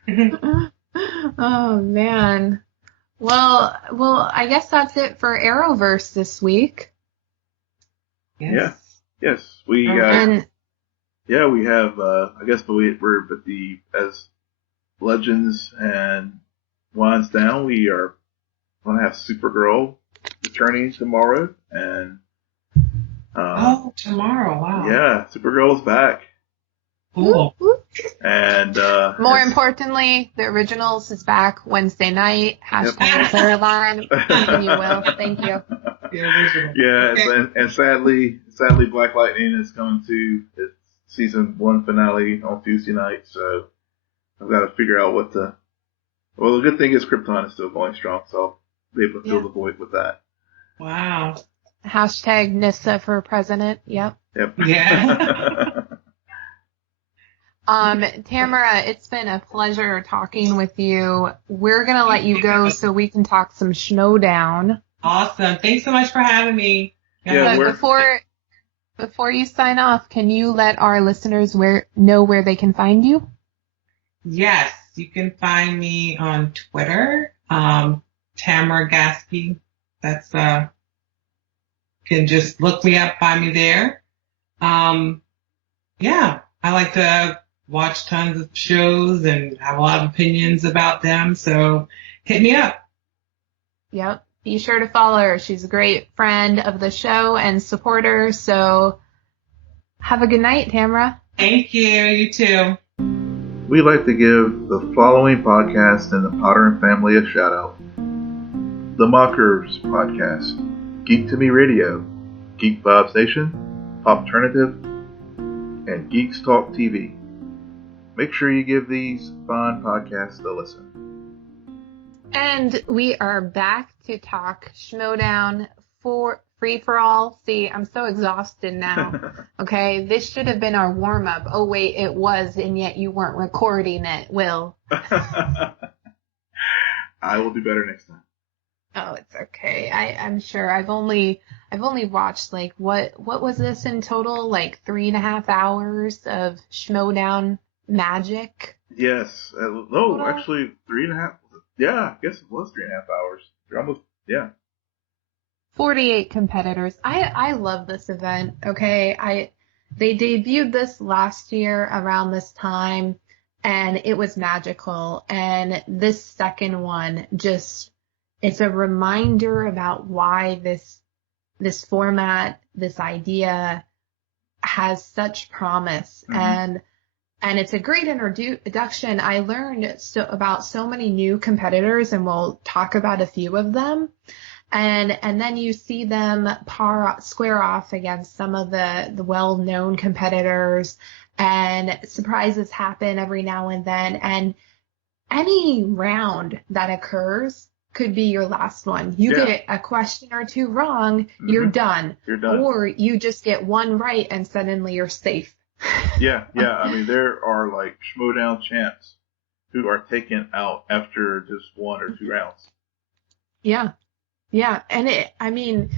Oh, man. Well, I guess that's it for Arrowverse this week. Yes. Yes. We have, I guess as Legends and winds down, we are going to have Supergirl returning tomorrow. And, tomorrow. Wow. Yeah, Supergirl's back. Cool. And, more importantly, the Originals is back Wednesday night. Hashtag Caroline. Continue, Will. Thank you. The original. Yeah, okay. And sadly, Black Lightning is coming to its season 1 finale on Tuesday night, so I've got to figure out the good thing is Krypton is still going strong, so I'll be able to fill the void with that. Wow. Hashtag Nissa for president. Yep. Yeah. Tamara, it's been a pleasure talking with you. We're going to let you go so we can talk some Schmoedown. Awesome. Thanks so much for having me. Yeah, before you sign off, can you let our listeners know where they can find you? Yes, you can find me on Twitter, Tamara Gaskey. That's can just look me up, find me there. Yeah, I like to watch tons of shows and have a lot of opinions about them, so hit me up. Yep. Be sure to follow her. She's a great friend of the show and supporter. So have a good night, Tamara. Thank you. You too. We'd like to give the following podcast and the Potter and family a shout out. The Mockers Podcast, Geek to Me Radio, Geek Vibes Nation, Popternative, and Geeks Talk TV. Make sure you give these fine podcasts a listen. And we are back to talk Schmoedown Free For All. See, I'm so exhausted now. Okay, this should have been our warm-up. Oh, wait, it was, and yet you weren't recording it, Will. I will do better next time. Oh, it's okay. I'm sure. I've only watched, like, what was this in total? Like 3.5 hours of Schmoedown magic? Yes. No, actually 3.5. Yeah, I guess it was 3.5 hours. Almost, yeah. 48 competitors. I love this event. Okay, they debuted this last year around this time, and it was magical. And this second one it's a reminder about why this format, this idea, has such promise. Mm-hmm. And it's a great introduction. I learned about so many new competitors, and we'll talk about a few of them. And then you see them square off against some of the well-known competitors, and surprises happen every now and then. And any round that occurs could be your last one. You get a question or two wrong, mm-hmm. You're done. You're done. Or you just get one right and suddenly you're safe. Yeah. I mean, there are like Schmoedown champs who are taken out after just 1 or 2 rounds. Yeah. And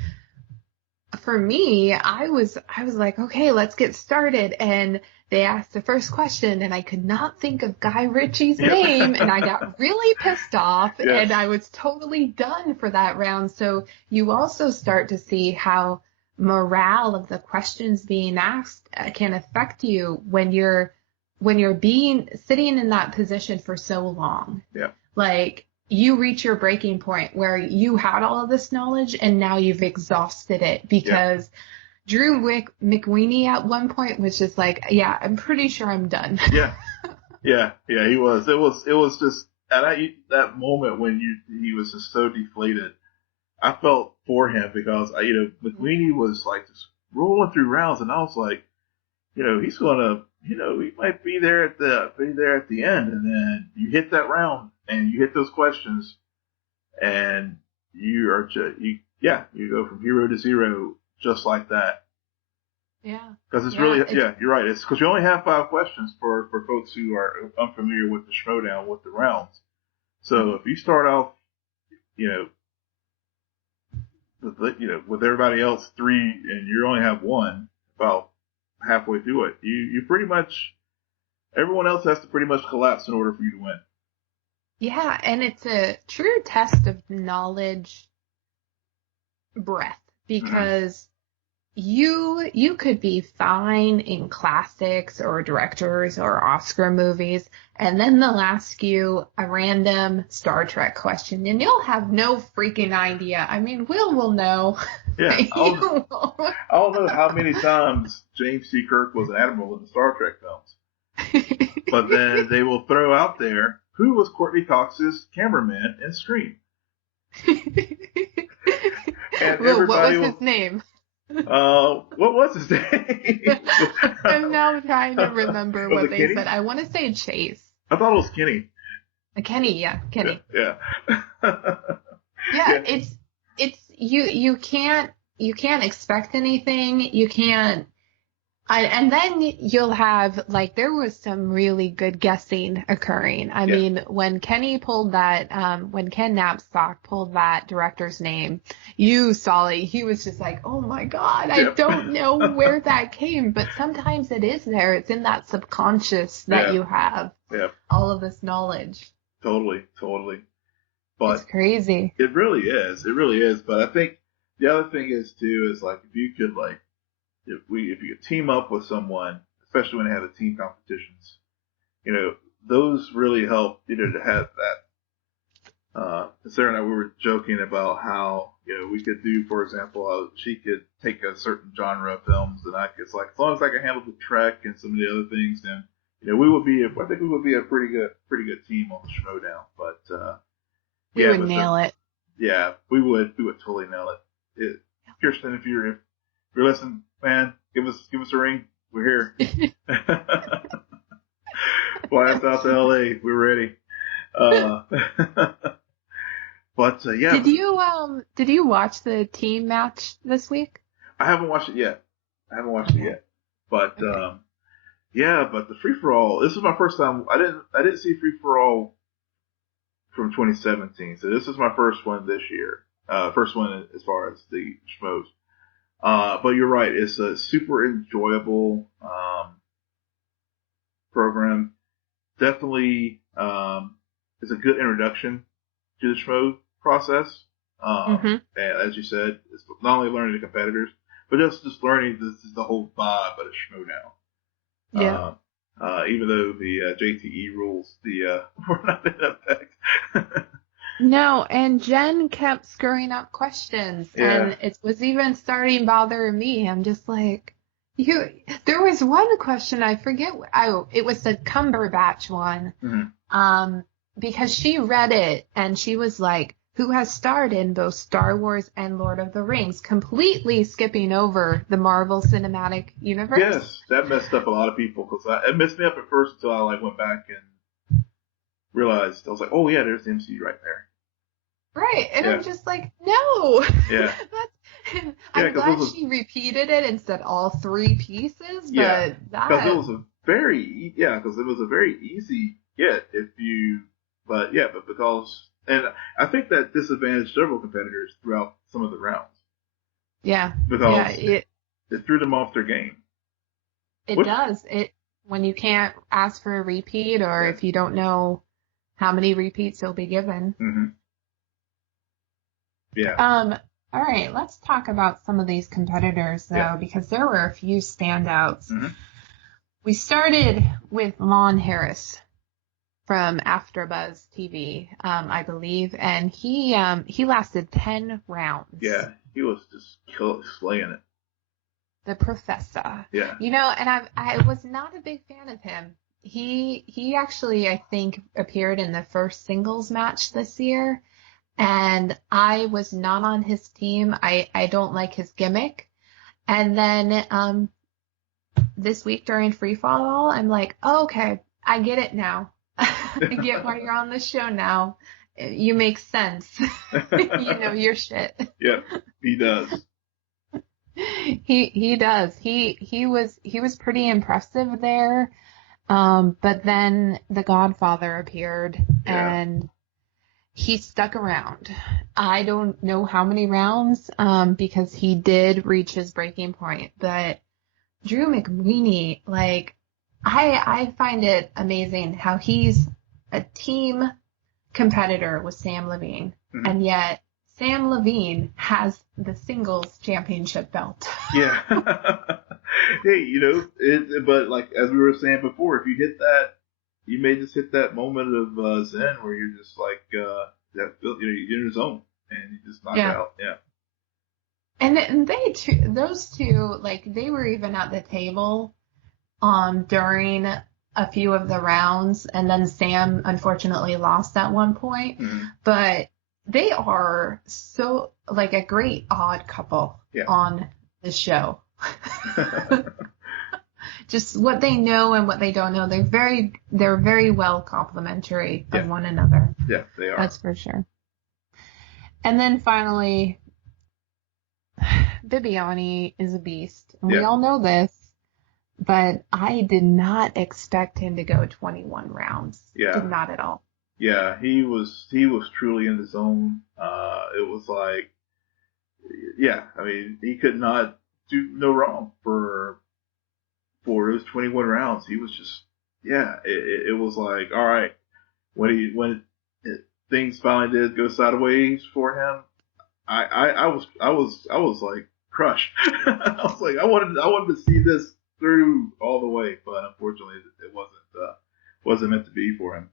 for me, I was like, okay, let's get started. And they asked the first question, and I could not think of Guy Ritchie's name, and I got really pissed off, and I was totally done for that round. So you also start to see how morale of the questions being asked can affect you when you're sitting in that position for so long. Yeah. Like, you reach your breaking point where you had all of this knowledge and now you've exhausted it because Drew McWeeny at one point was just like, yeah, I'm pretty sure I'm done. Yeah, he was. It was just that moment when he was just so deflated. I felt for him because McWeeny was like just rolling through rounds, and I was like, he's gonna, he might be there at the end, and then you hit that round and you hit those questions, and you go from hero to zero just like that. Yeah. Because it's really, you're right. It's because you only have 5 questions for folks who are unfamiliar with the Schmoedown, with the rounds. So if you start off, with everybody else 3 and you only have 1 about halfway through it, you pretty much, everyone else has to pretty much collapse in order for you to win. Yeah, and it's a true test of knowledge breadth, because you could be fine in classics or directors or Oscar movies, and then they'll ask you a random Star Trek question, and you'll have no freaking idea. I mean, will know. Yeah, I don't know how many times James T. Kirk was an admiral in the Star Trek films, but then they will throw out there, who was Courtney Cox's cameraman in Scream? And well, what was his name? What was his name? I'm now trying to remember what they Kenny? said. I want to say Chase. I thought it was Kenny. Kenny, yeah, Kenny. Yeah. Yeah, it's you can't expect anything. You can't. And then you'll have, like, there was some really good guessing occurring. I mean, when Kenny pulled that, when Ken Knapsack pulled that director's name, you saw it. He was just like, oh my God, I don't know where that came. But sometimes it is there. It's in that subconscious that you have all of this knowledge. Totally. But it's crazy. It really is. But I think the other thing is, too, is, like, if you could, like, if you could team up with someone, especially when they have the team competitions, those really help, to have that. Sarah and I, we were joking about how, we could do, for example, she could take a certain genre of films, and it's like, as long as I can handle the Trek and some of the other things, then, I think we would be a pretty good team on the Schmoedown. But, we would nail it. Yeah, we would totally nail it. Kirsten, if you're listening, man, give us a ring. We're here. Fly us out to LA. We're ready. But yeah. Did you watch the team match this week? I haven't watched it yet. But but the Free For All. This is my first time. I didn't see Free For All from 2017. So this is my first one this year. First one as far as the Schmoes. But you're right. It's a super enjoyable program. Definitely, it's a good introduction to the Schmo process. And as you said, it's not only learning the competitors, but just learning the whole vibe of the Schmoedown. Yeah. Even though the JTE rules, we're not in effect. No, and Jen kept screwing up questions, and it was even starting bothering me. I'm just like, there was one question, I forget, it was the Cumberbatch one, because she read it, and she was like, who has starred in both Star Wars and Lord of the Rings, completely skipping over the Marvel Cinematic Universe. Yes, that messed up a lot of people, because it messed me up at first until I went back and realized, I was like, oh yeah, there's the MCU right there. Right, and I'm just like, no. Yeah. I'm glad she repeated it and said all 3 pieces, but because it was a very easy get but because, and I think that disadvantaged several competitors throughout some of the rounds. Yeah. Because it threw them off their game. It does. When you can't ask for a repeat, or if you don't know how many repeats you'll be given. Mm-hmm. Yeah. All right, let's talk about some of these competitors, though, because there were a few standouts. We started with Lon Harris from AfterBuzz TV, I believe, and he lasted 10 rounds. Yeah, he was just slaying it. The professor. Yeah. And I was not a big fan of him. He actually, I think, appeared in the first singles match this year. And I was not on his team. I don't like his gimmick. And then this week during Free For All, I'm like, oh, okay, I get it now. I get why you're on the show now. You make sense. You know your shit. Yeah, he does. He does. He was pretty impressive there. But then The Godfather appeared and he stuck around. I don't know how many rounds, because he did reach his breaking point, but Drew McWeeny, like, I find it amazing how he's a team competitor with Sam Levine, and yet Sam Levine has the singles championship belt. Yeah. Hey, but like, as we were saying before, if you hit that, you may just hit that moment of zen where you're just like, you're in the zone and you just knock out. Yeah. And those two, like, they were even at the table, during a few of the rounds, and then Sam unfortunately lost at one point, but they are so, like, a great odd couple on the show. Just what they know and what they don't know. They're very well complementary of one another. Yeah, they are. That's for sure. And then finally, Bibiani is a beast. And we all know this, but I did not expect him to go 21 rounds. Yeah. Did not at all. Yeah, he was truly in the zone. It was like, I mean, he could not do no wrong for those 21 rounds. He was just, it was like, all right, when things finally did go sideways for him, I was like crushed. I was like, I wanted to see this through all the way, but unfortunately it wasn't meant to be for him.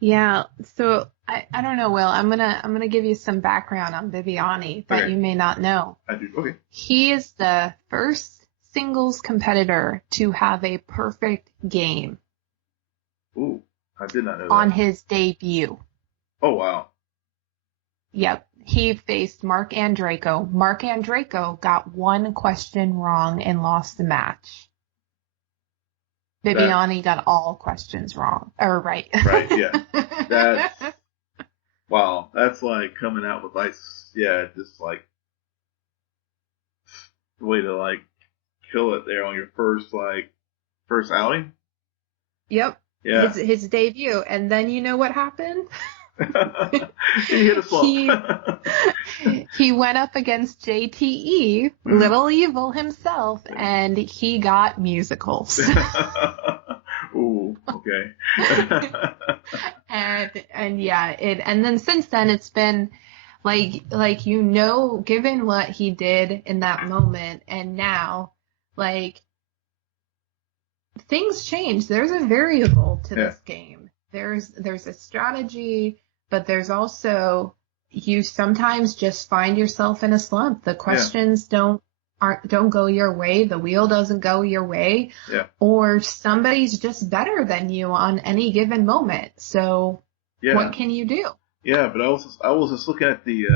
Yeah, so I don't know, Will. I'm gonna give you some background on Bibiani that you may not know. I do. Okay. He is the first singles competitor to have a perfect game. Ooh, I did not know that. On his debut. Oh, wow. Yep. He faced Mark Andreyko. Mark Andreyko got one question wrong and lost the match. Bibiani got all questions wrong. Or right. Right, yeah. Wow. That's like coming out with just like the way to like kill it there on your first outing. Yep. Yeah. His debut. And then you know what happened? He hit a slump. He went up against JTE, Little Evil himself, and he got musicals. Ooh, okay. and then since then it's been like given what he did in that moment, and now, like, things change. There's a variable to this game. There's a strategy, but there's also, you sometimes just find yourself in a slump. The questions don't go your way. The wheel doesn't go your way. Yeah. Or somebody's just better than you on any given moment. So what can you do? Yeah, but I was just looking at the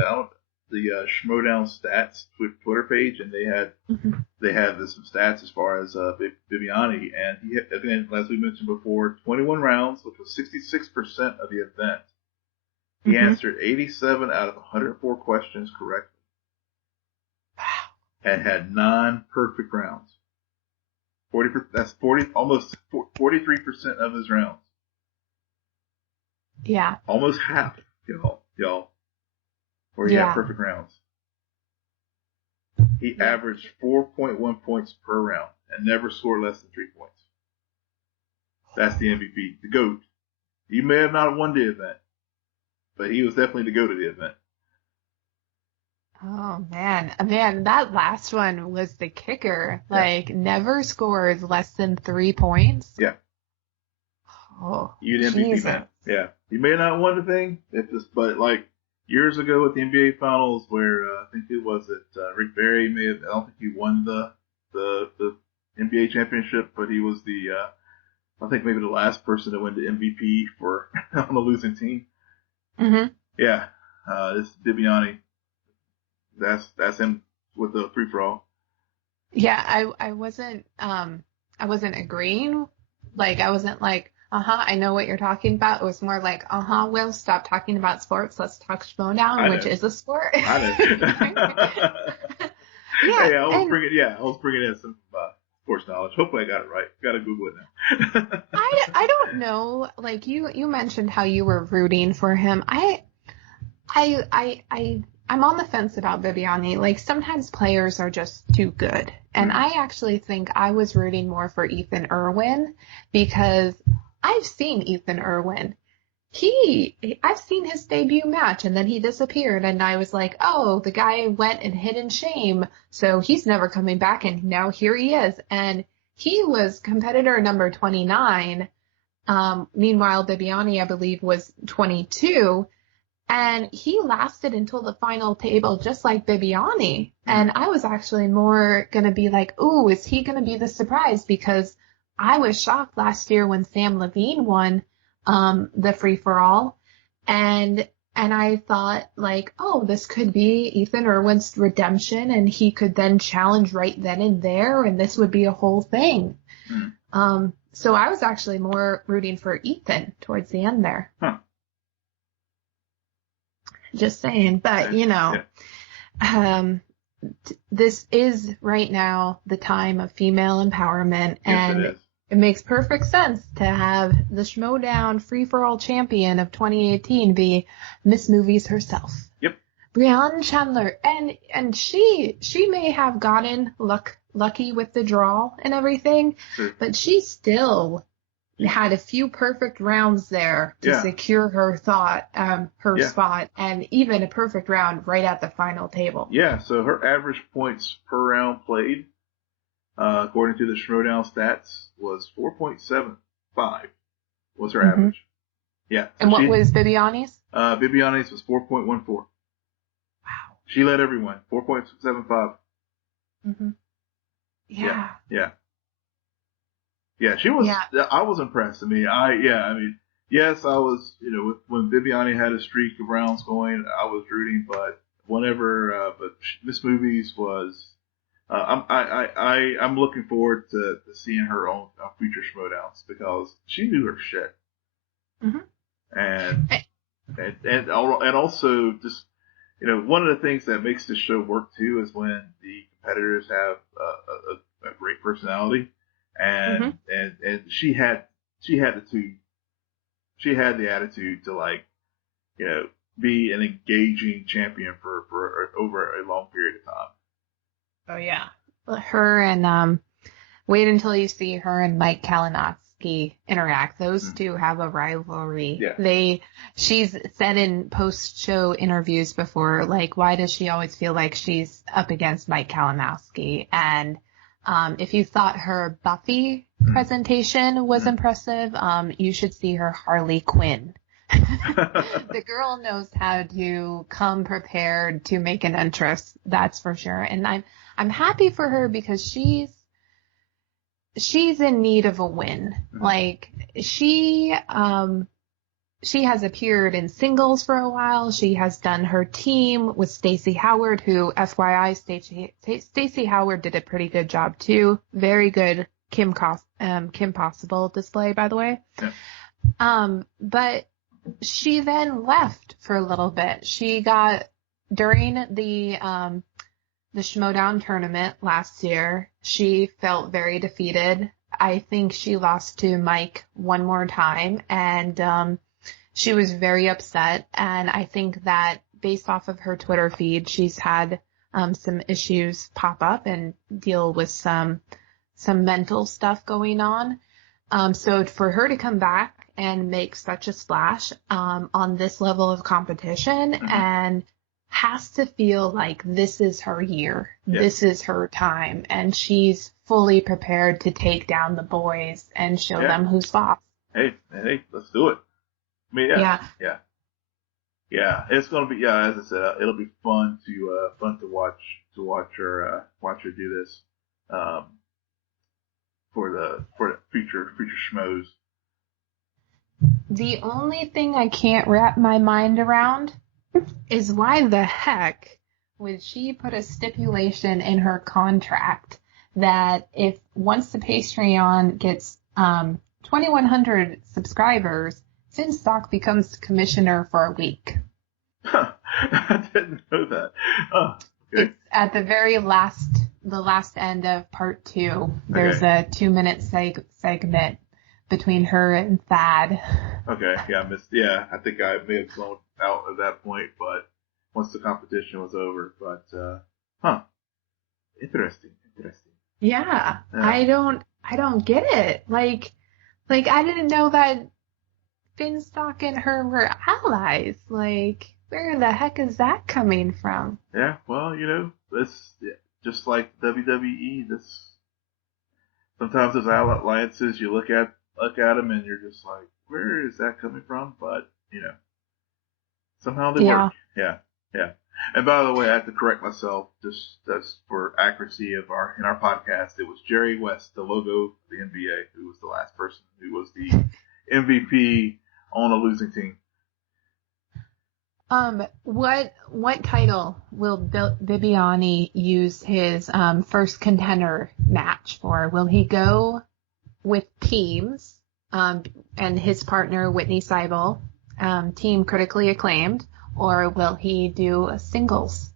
Schmoedown stats Twitter page, and they had some stats as far as Bibiani, and he hit, again, as we mentioned before, 21 rounds, which was 66% of the event. He answered 87 out of 104 questions correctly. Wow. And had 9 perfect rounds. Almost 43% of his rounds. Yeah. Almost half, y'all. Where he had perfect rounds. He averaged 4.1 points per round and never scored less than 3 points. That's the MVP, the GOAT. He may have not won the event, but he was definitely the GOAT of the event. Oh, man, that last one was the kicker. Like, never scores less than 3 points. Yeah. Oh, you the MVP, man. Yeah. You may not have won the thing, but like years ago at the NBA Finals, where I think it was Rick Barry I don't think he won the NBA championship, but he was I think maybe the last person to win the MVP for on the losing team. Mm-hmm. Yeah. This Bibiani. That's him with the free for all. Yeah, I wasn't agreeing. Like, I wasn't like, I know what you're talking about. It was more like, Will, stop talking about sports. Let's talk Schmoedown, which is a sport. I know. Yeah, Hey, I was bringing in some sports knowledge. Hopefully I got it right. Got to Google it now. I don't know. Like you mentioned how you were rooting for him. I'm on the fence about Bibiani. Like, sometimes players are just too good. And I actually think I was rooting more for Ethan Irwin because I've seen Ethan Irwin. I've seen his debut match and then he disappeared and I was like, oh, the guy went and hid in shame, so he's never coming back, and now here he is. And he was competitor number 29. Meanwhile, Bibiani, I believe, was 22. And he lasted until the final table, just like Bibiani. And I was actually more going to be like, ooh, is he going to be the surprise? Because I was shocked last year when Sam Levine won the free-for-all. And I thought, like, oh, this could be Ethan Irwin's redemption, and he could then challenge right then and there, and this would be a whole thing. So I was actually more rooting for Ethan towards the end there. Huh. Just saying. But, this is right now the time of female empowerment, and it makes perfect sense to have the Schmoedown Free4All champion of 2018 be Miss Movies herself. Yep. Breanne Chandler. And she may have gotten lucky with the draw and everything, but she still had a few perfect rounds there to secure her spot, and even a perfect round right at the final table. Yeah, so her average points per round played, according to the Schmoedown stats, was 4.75 was her average. Yeah. So and what was Bibiani's? Bibiani's was 4.14. Wow. She led everyone, 4.75. Mm-hmm. Yeah. Yeah, she was. Yeah. I was impressed. I mean, yes, I was. When Bibiani had a streak of rounds going, I was rooting. But but Miss Movies was. I'm looking forward to seeing her on future Schmoedowns because she knew her shit. Mm-hmm. And also just one of the things that makes this show work too is when the competitors have a great personality. And she had the attitude to be an engaging champion for over a long period of time. Oh yeah, her and wait until you see her and Mike Kalinowski interact. Those two have a rivalry. Yeah. She's said in post-show interviews before, like, why does she always feel like she's up against Mike Kalinowski? And if you thought her Buffy presentation was impressive, you should see her Harley Quinn. The girl knows how to come prepared to make an entrance, that's for sure. And I'm happy for her because she's in need of a win. Like, she has appeared in singles for a while. She has done her team with Stacey Howard, who, FYI, Stacey Howard did a pretty good job too. Very good Kim Possible display, by the way. Yeah. But she then left for a little bit. She got, during the Schmoedown tournament last year, she felt very defeated. I think she lost to Mike one more time, and she was very upset, and I think that based off of her Twitter feed, she's had some issues pop up and deal with some mental stuff going on. So for her to come back and make such a splash on this level of competition and has to feel like this is her year, this is her time, and she's fully prepared to take down the boys and show them who's boss. Hey, let's do it. I mean, yeah. It's gonna be as I said, it'll be fun to watch her do this for the future schmoes. The only thing I can't wrap my mind around is why the heck would she put a stipulation in her contract that if once the Patreon gets 2,100 subscribers, Finstock becomes commissioner for a week. I didn't know that. It's at the very last end of part 2. There's a 2-minute segment between her and Thad. Okay, yeah, I missed. Yeah, I think I may have zoned out at that point, but once the competition was over. But interesting. Yeah, I don't get it. Like I didn't know that Finstock and her were allies. Like, where the heck is that coming from? Yeah, well, this just like WWE. This sometimes those alliances you look at them and you're just like, where is that coming from? But somehow they work. Yeah. And by the way, I have to correct myself just for accuracy in our podcast. It was Jerry West, the logo of the NBA, who was the last person who was the MVP on a losing team. What title will Bibiani use his first contender match for? Will he go with teams, and his partner Whitney Seibel, team critically acclaimed, or will he do a singles?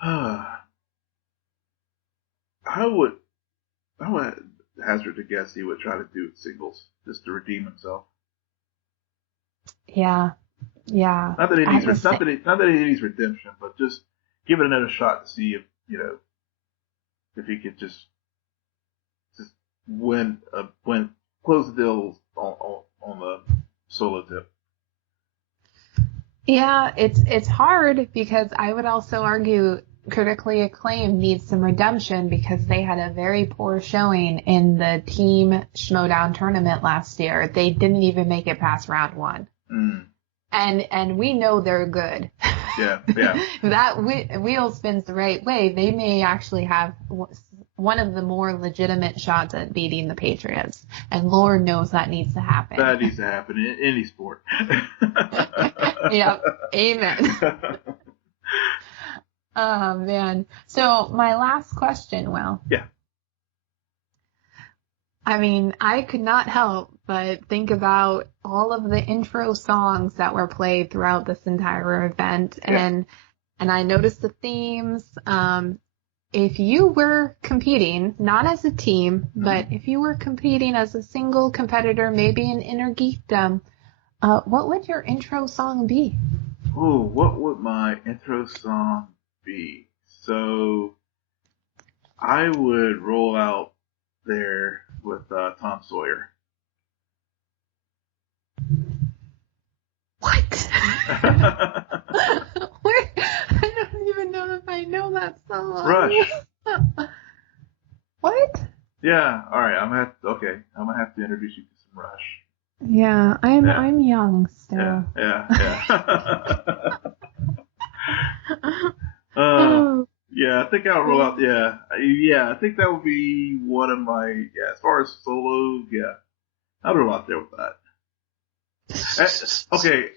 I would hazard to guess he would try to do singles just to redeem himself. Yeah. Not that he needs redemption, but just give it another shot to see if he could just win, close the deal on the solo tip. Yeah, it's hard because I would also argue critically acclaimed needs some redemption because they had a very poor showing in the team Schmoedown tournament last year. They didn't even make it past round 1. Mm. And we know they're good. Yeah. If that wheel spins the right way, they may actually have one of the more legitimate shots at beating the Patriots. And Lord knows that needs to happen. That needs to happen in any sport. Yep. Amen. Oh, man. So my last question, Will. Yeah. I mean, I could not help but think about all of the intro songs that were played throughout this entire event, and I noticed the themes. If you were competing, not as a team, but if you were competing as a single competitor, maybe in Inner Geekdom, what would your intro song be? Oh, what would my intro song be? So, I would roll out there with Tom Sawyer. What? Where? I don't even know if I know that song. Rush. What? Yeah. All right. I'm gonna have to introduce you to some Rush. Yeah, I'm young still. Yeah. Yeah, I think I'll roll out. Yeah, I think that would be one of my. Yeah, as far as solo, I'll roll out there with that. Okay.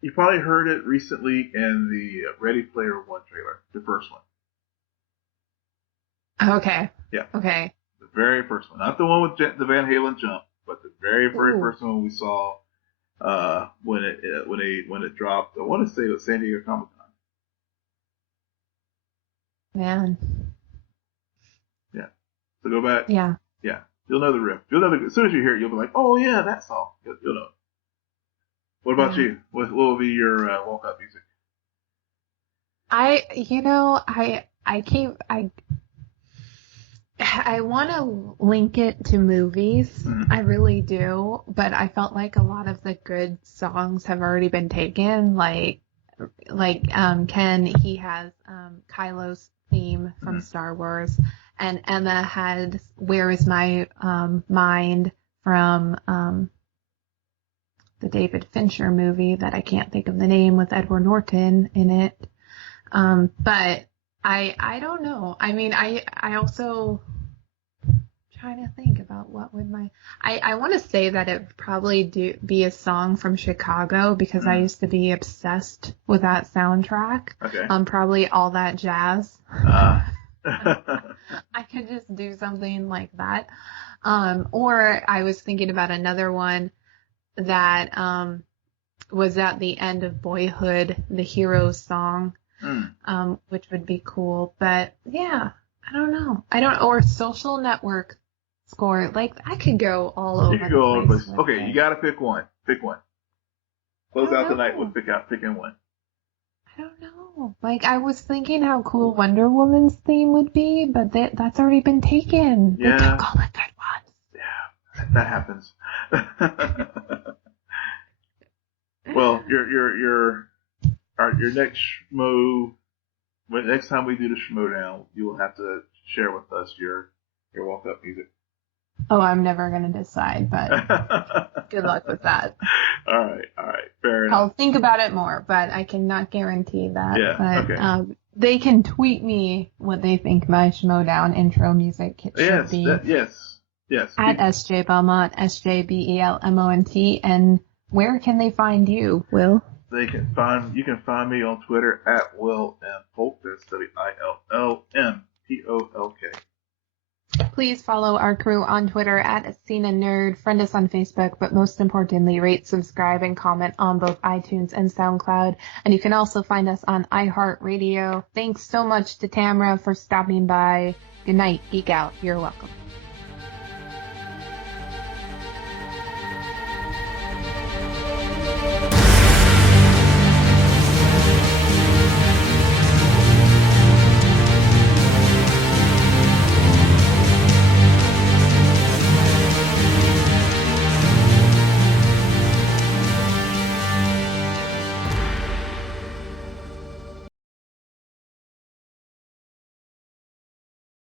You probably heard it recently in the Ready Player One trailer, the first one. Okay. Yeah. Okay. The very first one, not the one with the Van Halen jump, but the very first one we saw when it dropped. I want to say it was San Diego Comic-Con. Man. Yeah. So go back. Yeah. Yeah. You'll know the riff. As soon as you hear it, you'll be like, oh yeah, that song. You'll know. What about you? What will be your walk-up music? I want to link it to movies. Mm-hmm. I really do. But I felt like a lot of the good songs have already been taken. Like Ken, he has Kylo's theme from Star Wars, and Emma had Where Is My Mind from the David Fincher movie that I can't think of the name, with Edward Norton in it. But I don't know. I mean, I also trying to think about what would I want to say that it would probably be a song from Chicago, because I used to be obsessed with that soundtrack. Okay. Probably All That Jazz. I could just do something like that. Or I was thinking about another one that was at the end of Boyhood, the hero song, which would be cool. But yeah, I don't know. Or Social Network score. Like, I could go all over. You could go all over the place. with Okay, it. you gotta pick one. Pick one. Close out the night with picking one. I don't know. Like, I was thinking how cool Wonder Woman's theme would be, but that's already been taken. Yeah. They took all the good ones. Yeah, that happens. Well, your next next time we do the Schmoedown, you will have to share with us your walk-up music. Oh, I'm never going to decide, but good luck with that. All right. Fair enough. I'll think about it more, but I cannot guarantee that. Yeah, but, okay. They can tweet me what they think my Schmoedown intro music should be. Yes. At SJ Belmont, SJBELMONT, and where can they find you, Will? You can find me on Twitter at Will M. Polk. That's WILLMPOLK. Please follow our crew on Twitter at SNN Nerd, friend us on Facebook, but most importantly, rate, subscribe, and comment on both iTunes and SoundCloud. And you can also find us on iHeartRadio. Thanks so much to Tamara for stopping by. Good night, Geek Out. You're welcome.